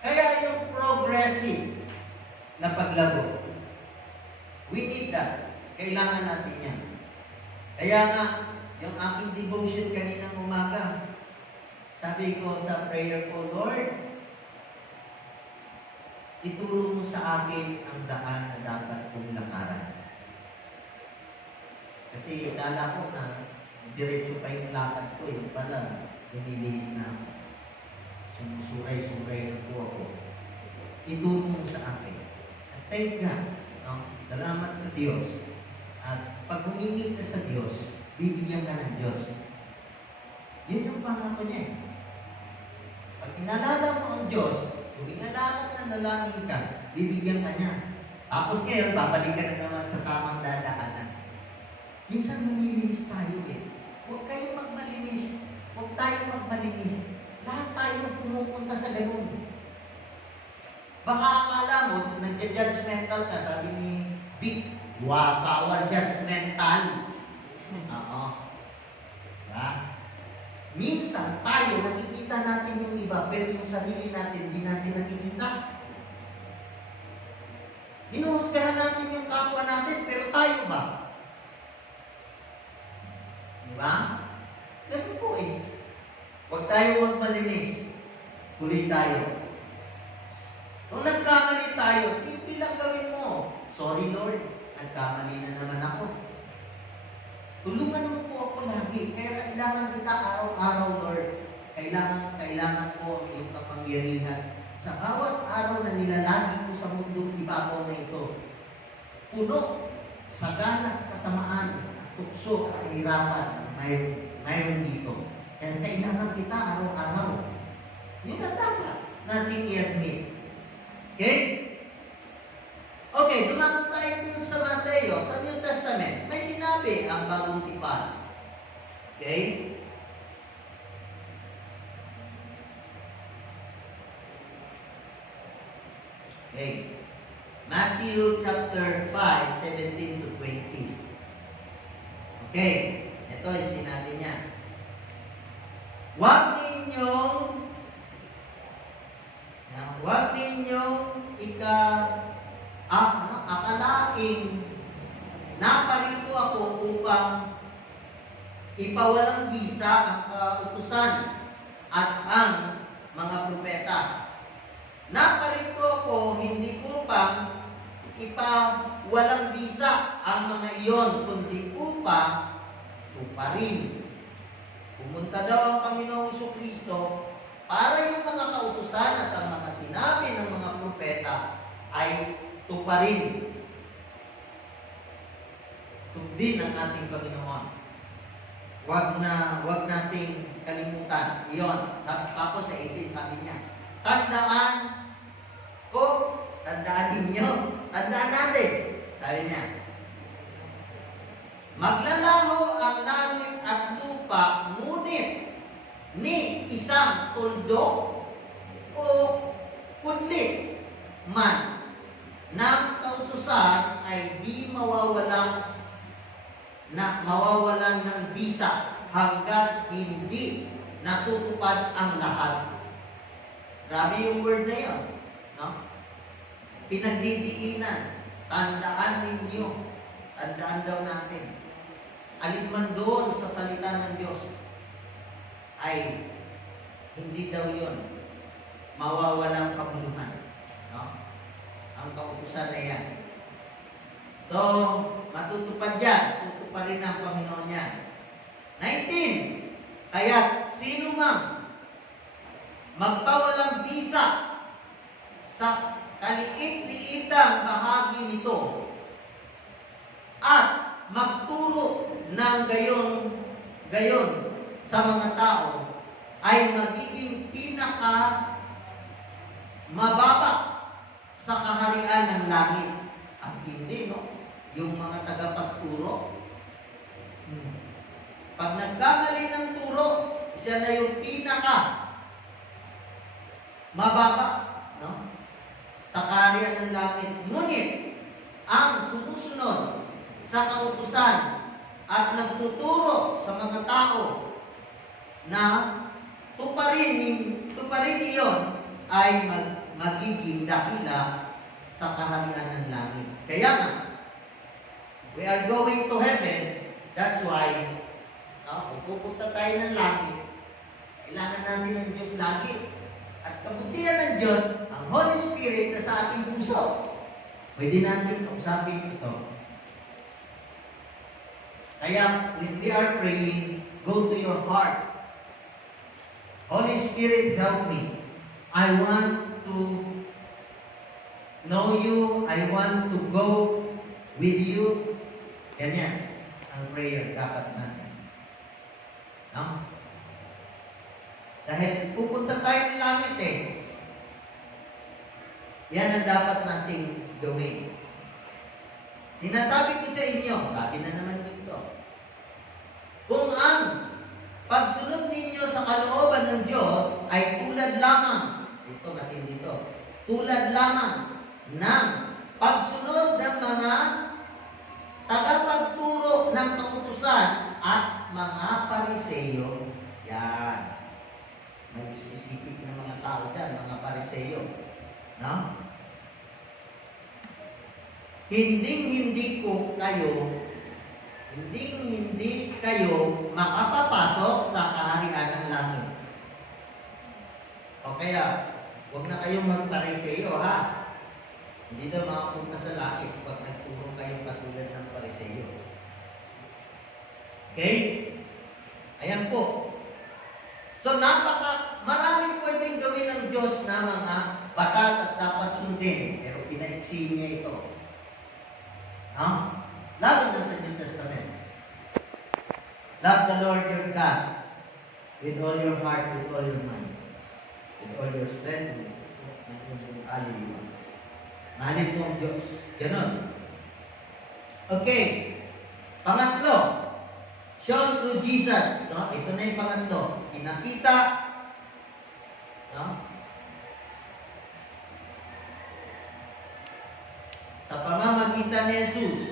Kaya yung progressive na paglago, we need that. Kailangan natin yan. Kaya nga, yung aking devotion kaninang umaga, sabi ko sa prayer ko, Lord, ituro mo sa akin ang daan na dapat kong lakaran. Kasi akala ko na diretso pa yung lakad ko, yung pala, lumilihis na ako. Sumusuray-suray na po ako. Ituro mo sa akin. At thank God, no? Salamat sa Diyos. At pag humingi ka sa Diyos, bibigyan ka ng Diyos. Yun yung pangako niya. Pag inalala mo ang Diyos, kung inalala na nalangin ka, bibigyan ka niya. Tapos ngayon, babalik ka na naman sa tamang dadaanan. Minsan lumilihis tayo eh. Huwag kayong magmalinis. Huwag tayong magmalinis. Lahat tayo pumupunta sa ganun. Baka akala mo, nagja-judgmental ka, sabi ni Vic, bawal judgmental. Oo. Diba? Minsan tayo, nakikita natin yung iba, pero yung sarili natin, hindi natin nakikita. Hinuhusgahan natin yung kapwa natin, pero tayo ba? Diba? Ganun po eh. Huwag tayo magmalinis. Tuloy tayo. Kung nagkamali tayo, simple lang gawin mo. Sorry Lord, nagkamali na naman ako. Tulungan mo po ako lagi. Kaya kailangan kita araw-araw, Lord. Kailangan ko ang iyong kapangyarihan. Sa bawat araw na nilalagi ko sa mundong ibabaw na ito, puno sa ganas, kasamaan, tukso at kahirapan mayroon dito. Kaya kailangan kita araw-araw. Yun ang dapat nating i-admit. Okay? Okay, dumangon tayo dun sa Mateo, sa New Testament. May sinabi ang bagong tipan. Okay? Okay. Matthew chapter 5, 17 to 20. Okay, ito yung sinabi niya. Huwag ninyong akalaing naparito ako upang ipawalang bisa ang kautusan at ang mga propeta. Naparito ako hindi upang ipawalang bisa ang mga iyon, kundi upang tuparin. Pumunta daw ang Panginoong Jesucristo para yung mga kautusan at ang mga sinabi ng mga propeta ay tuparin. Tugdin ang ating Panginoon. Huwag nating kalimutan. Iyon. Tapos sa 18 sabi niya, tandaan ninyo, tandaan natin. Sabi niya, maglalaho ang langit at lupa, ngunit ni isang tuldok o kudlit man ng kautusan ay di mawawalan ng bisa hanggat hindi natutupad ang lahat. Grabe yung word na yun. No? Pinagdidiinan. Tandaan ninyo. Tandaan daw natin. Alin man doon sa salita ng Diyos ay hindi daw yun mawawalang kabuluhan. No? Ang kautusan na yan. So, matutupad yan. Tutuparin ng Panginoon yan. 19. Kaya sino mang magpawalang bisa sa kaliit-liitang bahagi nito at magturo ng gayon sa mga tao ay magiging pinaka mababa sa kaharian ng langit. Ang hindi, no? Yung mga tagapagturo. Pag nagkamali ng turo, siya na yung pinaka mababa, no? Sa kaharian ng langit. Ngunit, ang sumusunod sa kautusan at nagtuturo sa mga tao na tuparin iyon ay magiging dakila sa kaharian ng langit. Kaya nga, we are going to heaven. That's why, kung pupunta tayo ng langit, kailangan natin ng Diyos lagi. At kabutihan ng Diyos, ang Holy Spirit na sa ating puso. Pwede natin usapin ito. Kaya, when we are praying, go to your heart. Holy Spirit, help me. I want to know you. I want to go with you. Ganyan ang prayer dapat natin. No? Dahil pupunta tayo ng langit eh. Yan ang dapat nating gawin. Sinasabi ko sa inyo, sabi na naman dito, kung ang pagsunod ninyo sa kalooban ng Diyos ay tulad lamang, ito matindi dito, tulad lamang ng pagsunod ng mga tagapagturo ng kautusan at mga Pariseyo. Yan. May specific na mga tao dyan, mga Pariseyo. No? Hindi kayo makapapasok sa kaharian ng langit. O kaya, huwag na kayong mag-Pariseyo, ha? Hindi daw makapunta sa langit pag nagturo kayo katulad ng Pariseyo. Okay? Ayan po. So, maraming pwedeng gawin ng Diyos na mga batas at dapat sundin. Pero pinaiksi niya ito. Lalo na sa New Testament. Love the Lord your God with all your heart, with all your mind, with all your strength, hallelujah. Mahalin mo ang Diyos. Ganon. Okay. Pangatlo, shown through Jesus. No? Ito na yung pangatlo. Pinakita, no? Sa pamamagitan ni Jesus.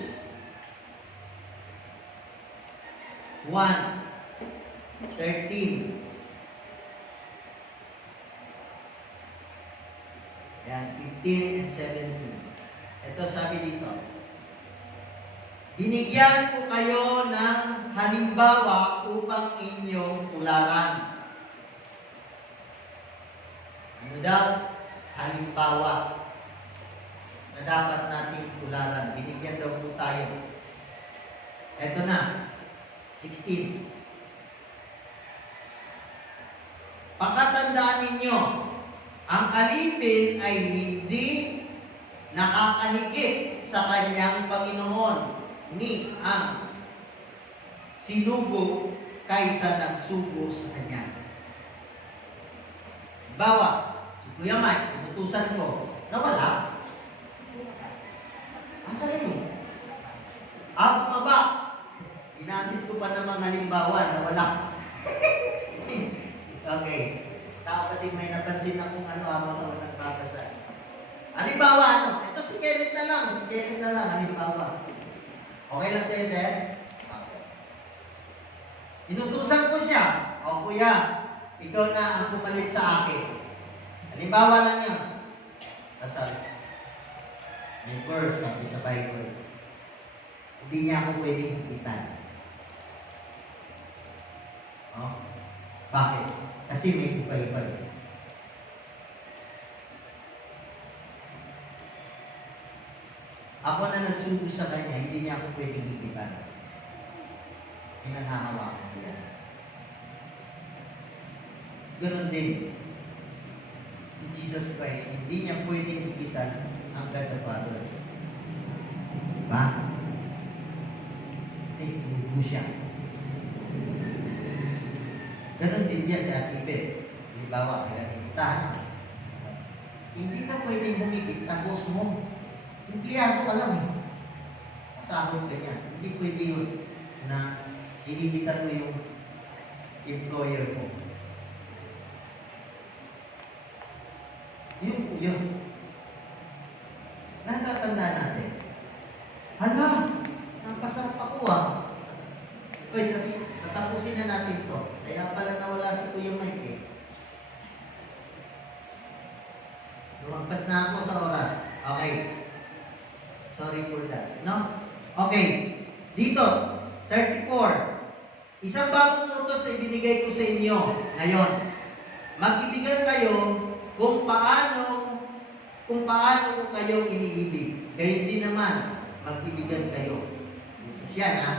1:13. Yan, 15 and 17. Ito sabi dito. Binigyan ko kayo ng halimbawa upang inyong tularan. Ano daw? Halimbawa na dapat nating tularan. Binigyan daw po tayo. Ito na. 16. Pakatandaan ninyo, ang alipin ay hindi nakakahigit sa kanyang Panginoon ni ang sinugo kaysa nagsugo sa kanya. Bawa, si Kuya Mike, inutusan ko, nawala. Asa rin mo? Baba. Ginamit ko pa ng mga halimbawa na wala. Okay. Tao kasi may napansin akong habang nagbabasa. Halimbawa, ito si Kenneth na lang. Halimbawa. Okay lang sa'yo, sir? Okay. Inutusan ko siya. O kuya, ikaw na ang pumalit sa akin. Halimbawa lang yun. Basta, may verse sabi sa Bible. Hindi niya ako pwedeng higitan. Bakit? Kasi may kupay-pay. Ako na nagsugo sa kanya, hindi niya ako pwedeng higitan. Pinanhahawakan ko yan. Ganon din. Si Jesus Christ, hindi niya pwedeng higitan ang God the Father. Diba? Kasi sinugo siya. din yan si Ate Beth. Halimbawa, kaya kita. Hindi ka pwedeng humigit sa boss mo. Empleyado ka lang eh. Kasahod ka niya. Hindi pwede yun na inigitan mo yung employer mo. Yun. Natatanda natin. Hala, napasarap ako ah. Wait, tatapusin na natin to. Kaya pala nawala si Kuya Mike eh. Lumagpas na ako sa oras. Okay. Sorry for that. No? Okay. Dito, 34. Isang bagong utos na ibinigay ko sa inyo ngayon. Mag-ibigan kayo kung paano ko kayong iniibig. Gayon din naman, mag-ibigan kayo. Utos yan ha.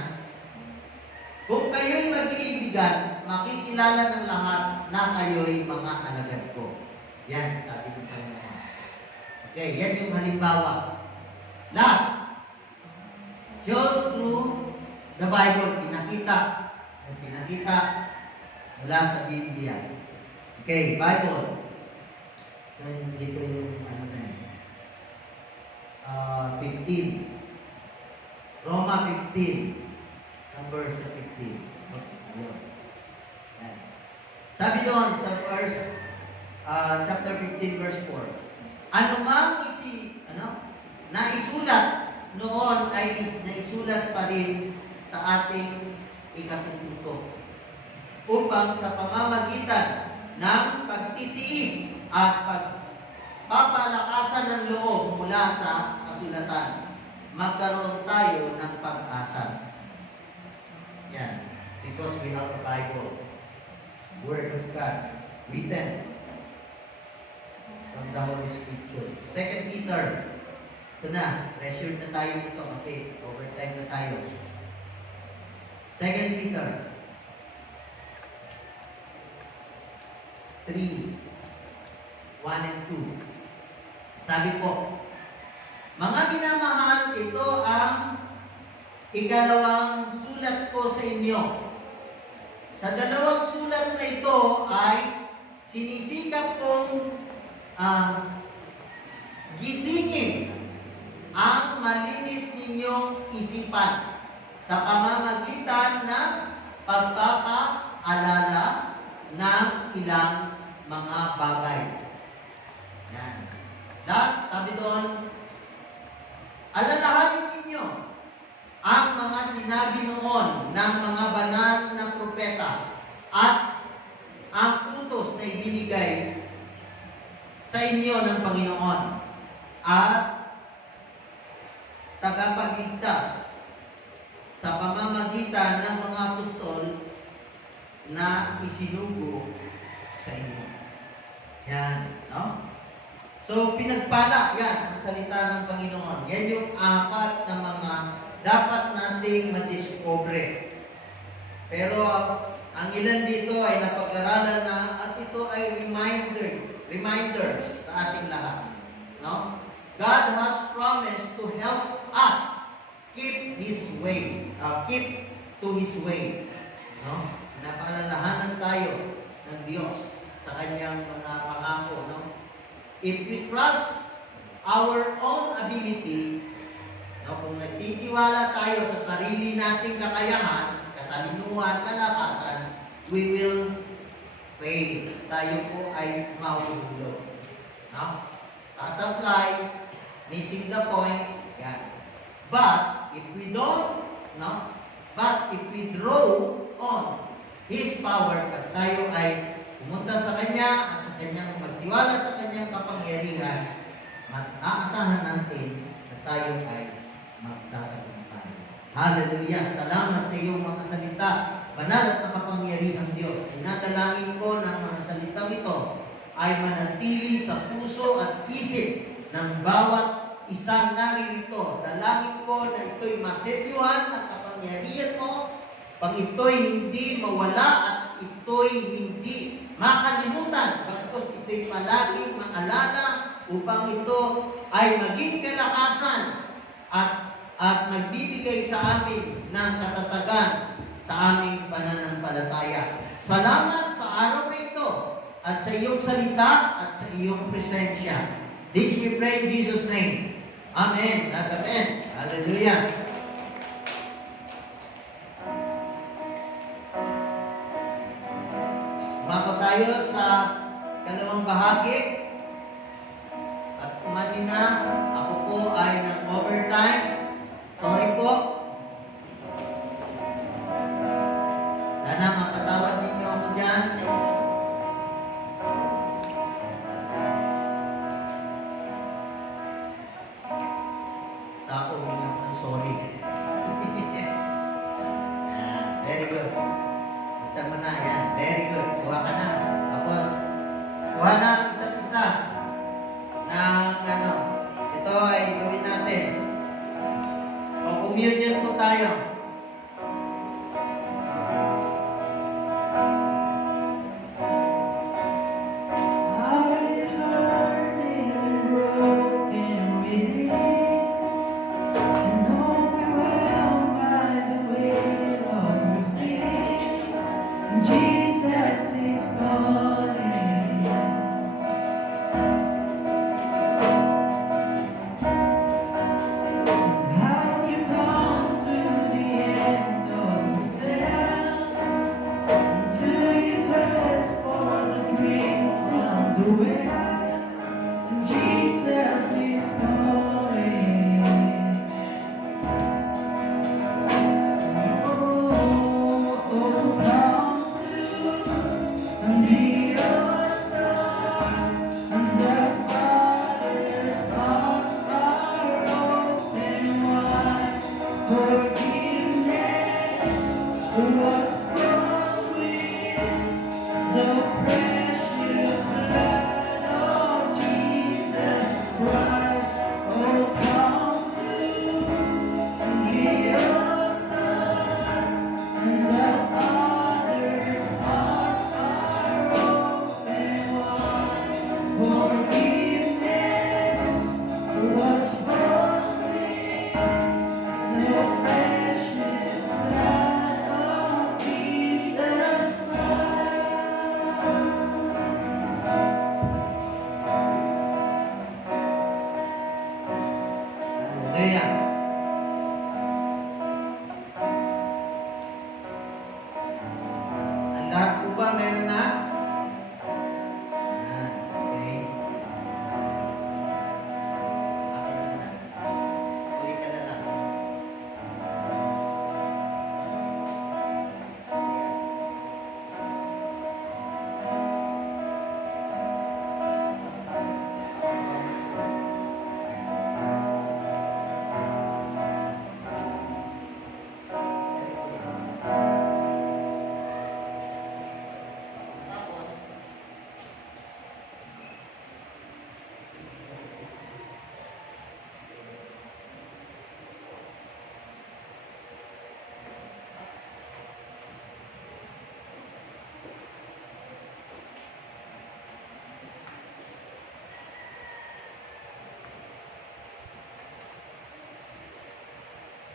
Kung kayo'y mag-iibigan, makikilala ng lahat na kayo'y mga alagad ko. Yan, sabi ko sa mga. Okay, yan yung halimbawa. Last, show through the Bible. Pinakita mula sa Biblia. Okay, Bible. Dito yung 15. Roma 15. Verse 15. Sabi doon sa verse chapter 15 verse 4. Naisulat noon ay naisulat pa rin sa ating ikatututo upang sa pamamagitan ng pagtitiis at pagpapalakasan ng loob mula sa kasulatan magkaroon tayo ng pag-asa. Yan. Because we have the Bible, Word of God, written from the Holy Scripture. 2 Peter. Ito na. Pressured na tayo dito kasi overtime na tayo. 2 Peter 3, 1 and 2. Sabi po, mga minamahal, ito ang ikalawang sulat ko sa inyo. Sa dalawang sulat na ito ay sinisikap kong gisingin ang malinis ninyong isipan sa pamamagitan ng pagpapaalala ng ilang mga bagay. Yan. Thus, sabi doon, alalahanin ninyo ang mga sinabi noon ng mga banal na propeta at ang utos na ibinigay sa inyo ng Panginoon at tagapagligtas sa pamamagitan ng mga apostol na isinugo sa inyo. Yan, no? So, pinagpala yan ang salita ng Panginoon. Yan yung apat na mga dapat nating madiscover. Pero ang ilan dito ay napag-aralan na at ito ay reminders sa ating lahat. No? God has promised to help us keep His way, keep to His way. No? Napaalalahanan tayo ng Diyos sa Kanyang mga pangako. No? If we trust our own ability, no, kung nagtitiwala tayo sa sarili nating kakayahan, katalinuhan, kalakasan, we will fail. Tayo po ay mahuhulog. No? Sasablay, missing the point, yan. But if we draw on His power, at tayo ay pumunta sa Kanya at sa Kanyang magtiwala sa Kanyang kapangyarihan, aasahan natin na tayo ay magtatagumpay. Hallelujah! Salamat sa iyong mga salita, banal at makapangyarihang Diyos. Dinadalangin ko ng mga salitang ito ay manatili sa puso at isip ng bawat isang naririto. Dalangin ko na ito'y masetyuhan at kapangyarihan mo, pang ito'y hindi mawala at ito'y hindi makalimutan, bagkus ito'y palaging maalala upang ito ay maging kalakasan at magbibigay sa amin ng katatagan sa aming pananampalataya. Salamat sa araw na ito at sa iyong salita at sa iyong presensya. This we pray in Jesus' name. Amen at amen. Hallelujah. Sumako tayo sa kalawang bahagi. At kumanina, ako po ay nag-overtime. Sorry po. Sana mapatawad ninyo ako dyan. Ako umiyak ng sorry. Very good. Buksan mo na. Yan. Very good. Kuha ka na. Tapos, kuha na ang isa't isa ng ito ay gawin natin. Communion po tayo.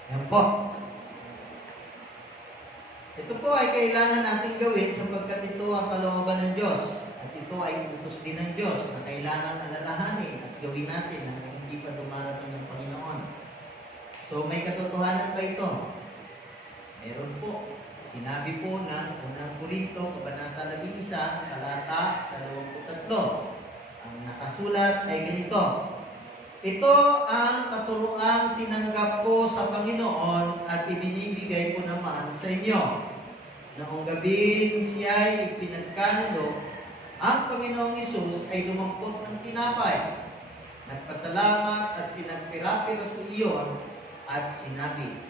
Yan po. Ito po ay kailangan natin gawin sapagkat ito ang kalooban ng Diyos. At ito ay utos din ng Diyos na kailangan alalahanin at gawin natin hanggang hindi pa dumarating ng Panginoon. So may katotohanan ba ito? Meron po. Sinabi po ng Unang Korinto, Kabanata 11, Talata 23. Ang nakasulat ay ganito: ito ang katuruang tinanggap ko sa Panginoon at ibinibigay ko naman sa inyo. Noong gabi siya'y ipinagkanulo, ang Panginoong Hesus ay lumampot ng tinapay, nagpasalamat at pinagpira-pira sa iyon at sinabi,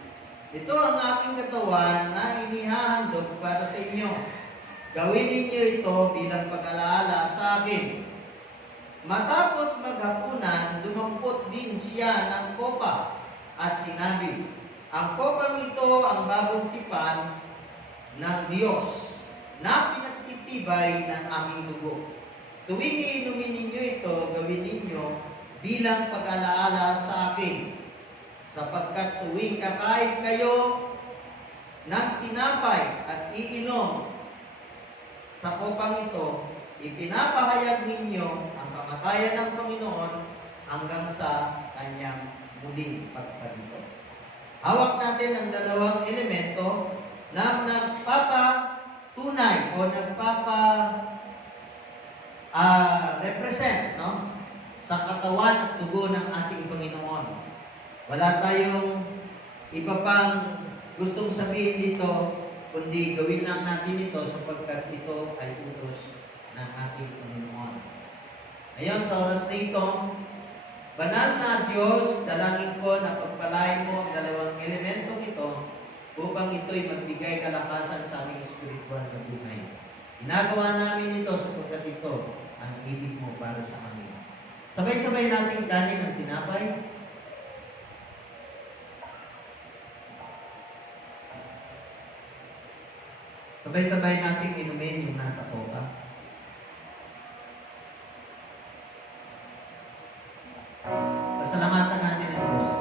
ito ang aking katawan na inihahandog para sa inyo. Gawin ninyo ito bilang pag-alaala sa akin. Matapos maghapunan, dumampot din siya ng kopa at sinabi, ang kopang ito ang bagong tipan ng Diyos na pinagtitibay ng aming dugo. Tuwing iinumin ninyo ito, gawin ninyo bilang pag-alaala sa akin. Sapagkat tuwing kakain kayo ng tinapay at iinom Sa kopang ito, ipinapahayag ninyo ang kamatayan ng Panginoon hanggang sa kanyang muling pagparito. Hawak natin ang dalawang elemento na nagpapatunay o represent, no, sa katawan at dugo ng ating Panginoon. Wala tayong iba pang gustong sabihin dito, kundi gawin lang natin ito sapagkat ito ay utos ng ating Panginoon. Ngayon, sa oras na ito, banal na Diyos, dalangin ko na pagpalain mo ang dalawang elementong ito upang ito'y magbigay kalakasan sa aming spiritual na buhay. Ginagawa namin ito sapagkat ito ang ibig mo para sa amin. Sabay-sabay nating kanin ang tinapay. Sabay-sabay nating inumin yung nasa kopa. Pasalamatan natin ang Diyos.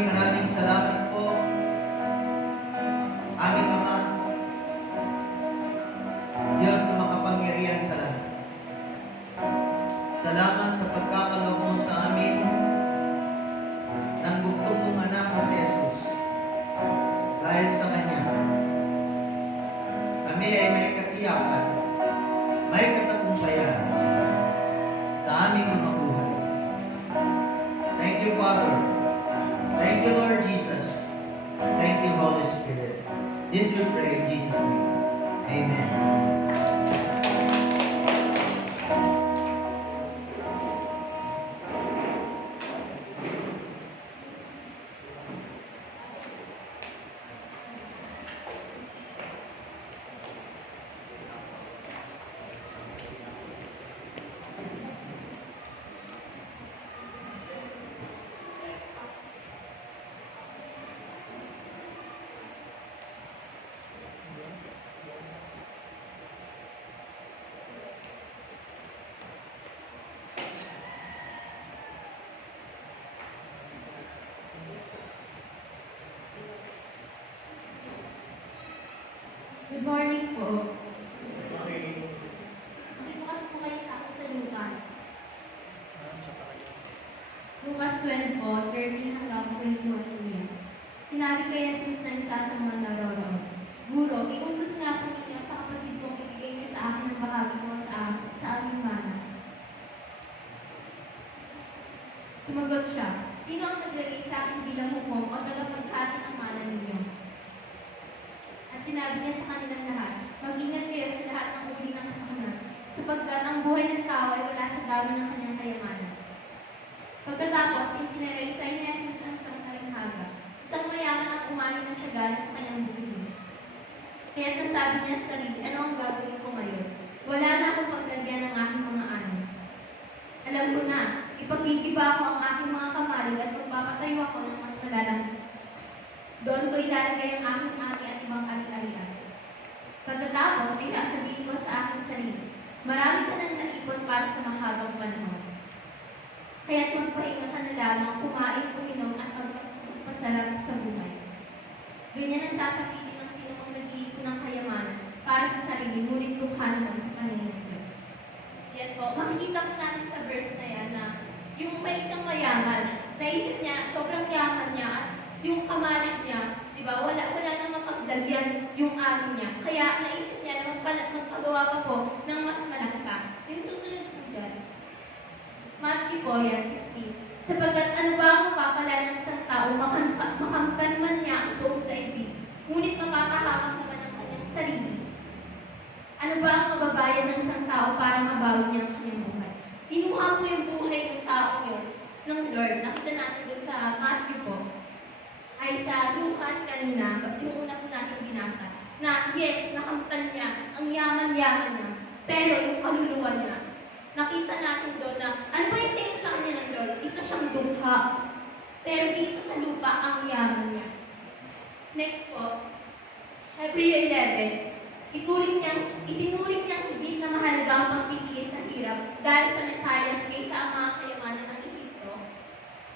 Maraming salamat po, aming Ama, Diyos na makapangyarihan sa lahat. Salamat sa pagkakaloob mo sa amin ng bugtong mong anak na si Jesus. Dahil sa Kanya, kami ay may katiyakan, may katagumpayan sa aming mga buhay. Thank you, Father. Thank you, Lord Jesus. Thank you, Holy Spirit. This we pray in Jesus' name. Amen. Good morning po. Makibukas po kayo sa akin sa Lucas. Lucas 12:13 hanggang 21. Sinabi kay Jesus na isa sa mga naroroon, sabi niya sa kanilang lahat, mag-ingat kayo sa lahat ng uri ng kasalanan, sapagkat ang buhay ng tao ay wala sa dami ng kanyang kayamanan. Pagkatapos, isinalaysay ni Jesus ang isang talinghaga, isang mayaman ang umani ng sagana sa kanyang bubili. Kaya't nasabi niya sa sarili, ano ang gagawin ko ngayon? Wala na akong paglagyan ng aking mga ani. Alam ko na, ipagigiba ko ang aking mga kamalig at magpapatayo ako ng mas malalang. Doon ko ilalagay ang aking ani at ibang ari-arian. Pagkatapos, ay sasabihin ko sa aking sarili, marami ka nang naipon para sa mahabang panahon. Kaya't magpahinga ka na lamang, kumain, uminom at magpasarap sa buhay. Ganyan ang sasakitin ng sino mang nag-iipon ng kayamanan para sa sarili, ngunit dukha naman sa paningin ng Diyos. Yan po, makikita po natin sa verse na yan na yung may isang mayaman, naisip niya, sobrang yaman niya at yung kamalig niya, di ba, wala nang mapaglagyan yung ani niya. Kaya naisip niya na magpagawa pa po ng mas malaki pa. Yung susunod po dyan, Matthew po, yan, 16. Sapagkat ano ba ang mapapala ng isang tao, makamtan man niya ang buong daigdig, ngunit mapapahamak naman ang kanyang sarili. Ano ba ang mababayan ng isang tao para mabawi niya ang kanyang buhay? Kinuha po yung buhay ng tao yun, ng Lord. Nakita natin doon sa Matthew po, ay sa Lucas kanina, yung una po natin binasa, na yes, nakamtan niya, ang yaman-yaman niya, pero yung kaluluwa niya, nakita natin doon na, ano ba yung tingin sa kanya ng Lord? Isa siyang dukha. Pero dito sa lupa, ang yaman niya. Next po, Hebreo 11. Itinuring niyang hindi na mahalaga ang pagpipigay sa hirap dahil sa Mesayas kaysa ang mga kayamanan ng Egypto,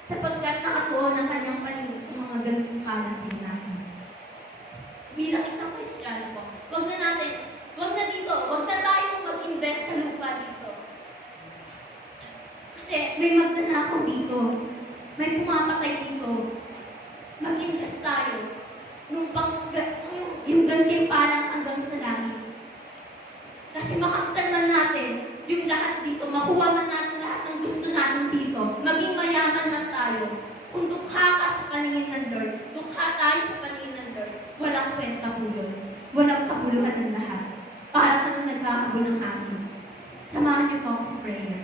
sapagkat nakatuon ang kanyang paningin sa mga ganitong kalasinahan. Bilang isang Kristiyano po, wag na tayong mag-invest sa lupa dito. Kasi may magnanakaw dito, may pumapatay dito. Mag-invest tayo yung gantimpalang hanggang sa langit. Kasi makamtan man natin yung lahat dito, makuha man natin lahat ng gusto natin dito, maging mayaman man tayo. Kung dukha ka sa paningin ng Lord, dukha tayo sa paningin ng Lord, walang kwenta po yun. Walang kabuluhan ng lahat. Para ka nang nagkakabul ng akin. Samahan niyo po ako sa prayer.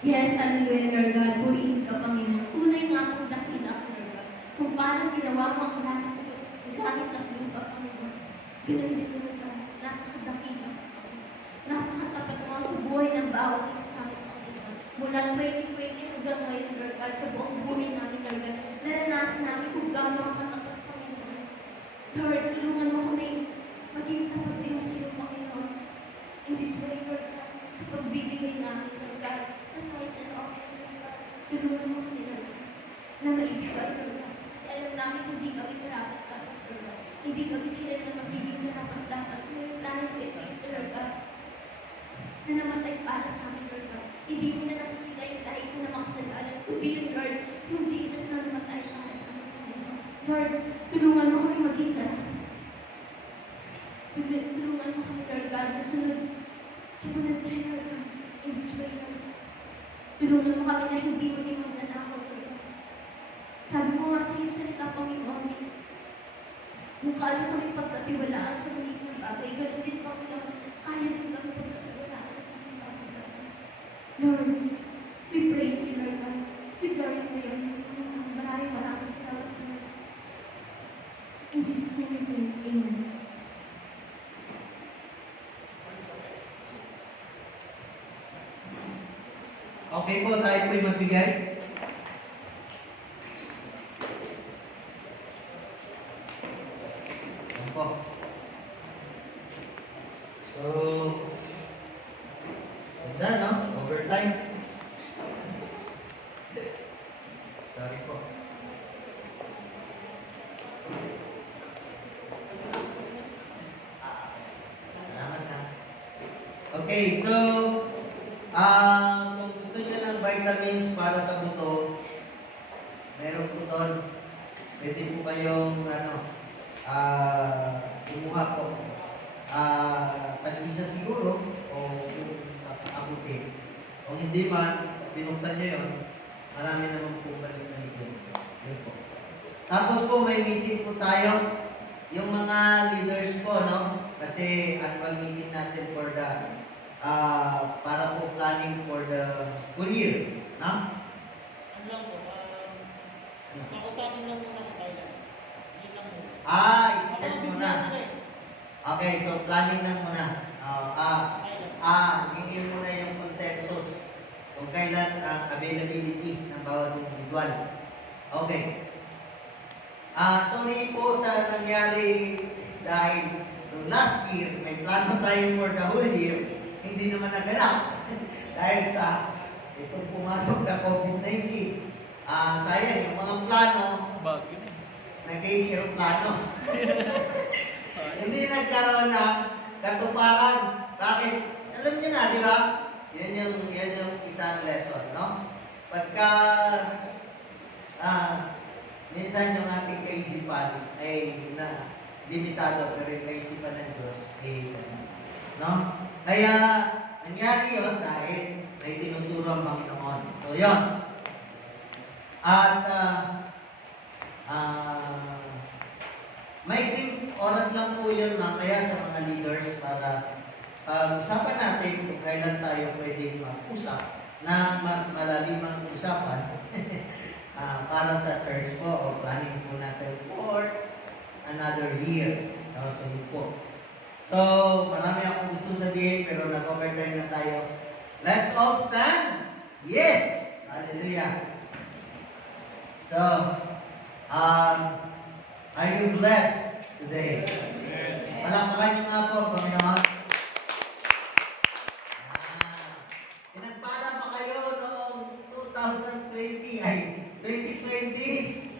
Yes, hallelujah, Lord God. Purihin ka, Panginoon. Tunay nga akong dakila ako, Lord God. Kung paano ginawa mo ang lahat ng lupa, Panginoon. Ganun din, Lord God. Napakadakila. Napakatapat mo sa buhay ng bawat isa sa amin, Panginoon. Mula 2020 hanggang ngayon, Lord God, sa buong buhay namin, Lord God. Naranasan namin kung gano'n ang katapat, Panginoon. Lord, tulungan mo kami maging tapat din sa iyo, Panginoon. In this way, Lord God, sa pagbibigay namin, Lord God, sa kahit sa loob, Lord God, tulungan mo kami, Lord God, na maibigay, Lord God. Kasi alam namin hindi kami karapat-dapat, Lord God. Hindi kami kilala na magiging karapat-dapat. Ngayon tayo kay Kristo, Lord God, na namatay para sa amin, Lord God. Hindi mo na nakikita yung lahi ko na makasalanan. Kundi yung Lord, yung Jesus na namatay para sa amin, Panginoon. Lord, tulungan mo kami maging karapat. Tulungan mo kami, Lord God, na sunod sa iyo, Lord God, in this way, Lord God. Tulungan mo kami na hindi mo din magnanakaw, Lord God. Sabi mo nga sa iyo, salita, Panginoon, kung kaya kami pagkatiwalaan sa maliit ng bagay, ganun din, Panginoon, kaya din kami pagkatiwalaan sa maliit ng bagay. Lord, we praise you, Lord God. We glorify your name. Maraming salamat, Lord. In Jesus' name we pray. Amen. Okay po, tayo po'y magbigay. Yan po. So, ganda, no? Overtime. Sorry po. Salamat na. Okay, so, kung gusto nyo ng vitamins para sa buto, meron po doon. Pwede po kayong, kumuha po. Tag-isa siguro, o yung abuti. Kung hindi man, binuksan nyo yun, marami naman po balik na ito. Yun po. Tapos po, may meeting po tayo yung mga leaders ko, no? Kasi annual meeting natin for the para po planning for the full year, no? Ano lang po, kakusapin lang muna sa Thailand. Yun lang po. Isi-set muna. Okay, so planning lang muna. Hingin muna yung consensus kung kailan ang availability ng bawat individual. Okay. Sorry po sa nangyari dahil noong last year, may plano tayo for the whole year, hindi naman naganap dahil sa itong pumasok na COVID-19. Sayang, yung mga plano, Bagyo na. nag-change yung plano. Hindi nagkaroon ng katuparan. Bakit? Alam niyo na, di ba? Yan yung isang lesson, no? Pagka minsan yung ating kaisipan ay na limitado, pero yung kaisipan ng Diyos ay no? Kaya nangyari yun dahil may tinuturo ang Panginoon. So yun. At maiksing oras lang po yun mamaya sa mga leaders para usapan natin kung kailan tayo pwede mag-usap ng mas malalimang usapan para sa church po o planning po natin for another year. So yun po. So marami akong gusto sabihin pero nag-overtime na tayo. Let's all stand. Yes! Hallelujah. So, are you blessed today? Palakpakan niyo nga po, Panginoon. Pinagpala ba kayo noong 2020? 2020?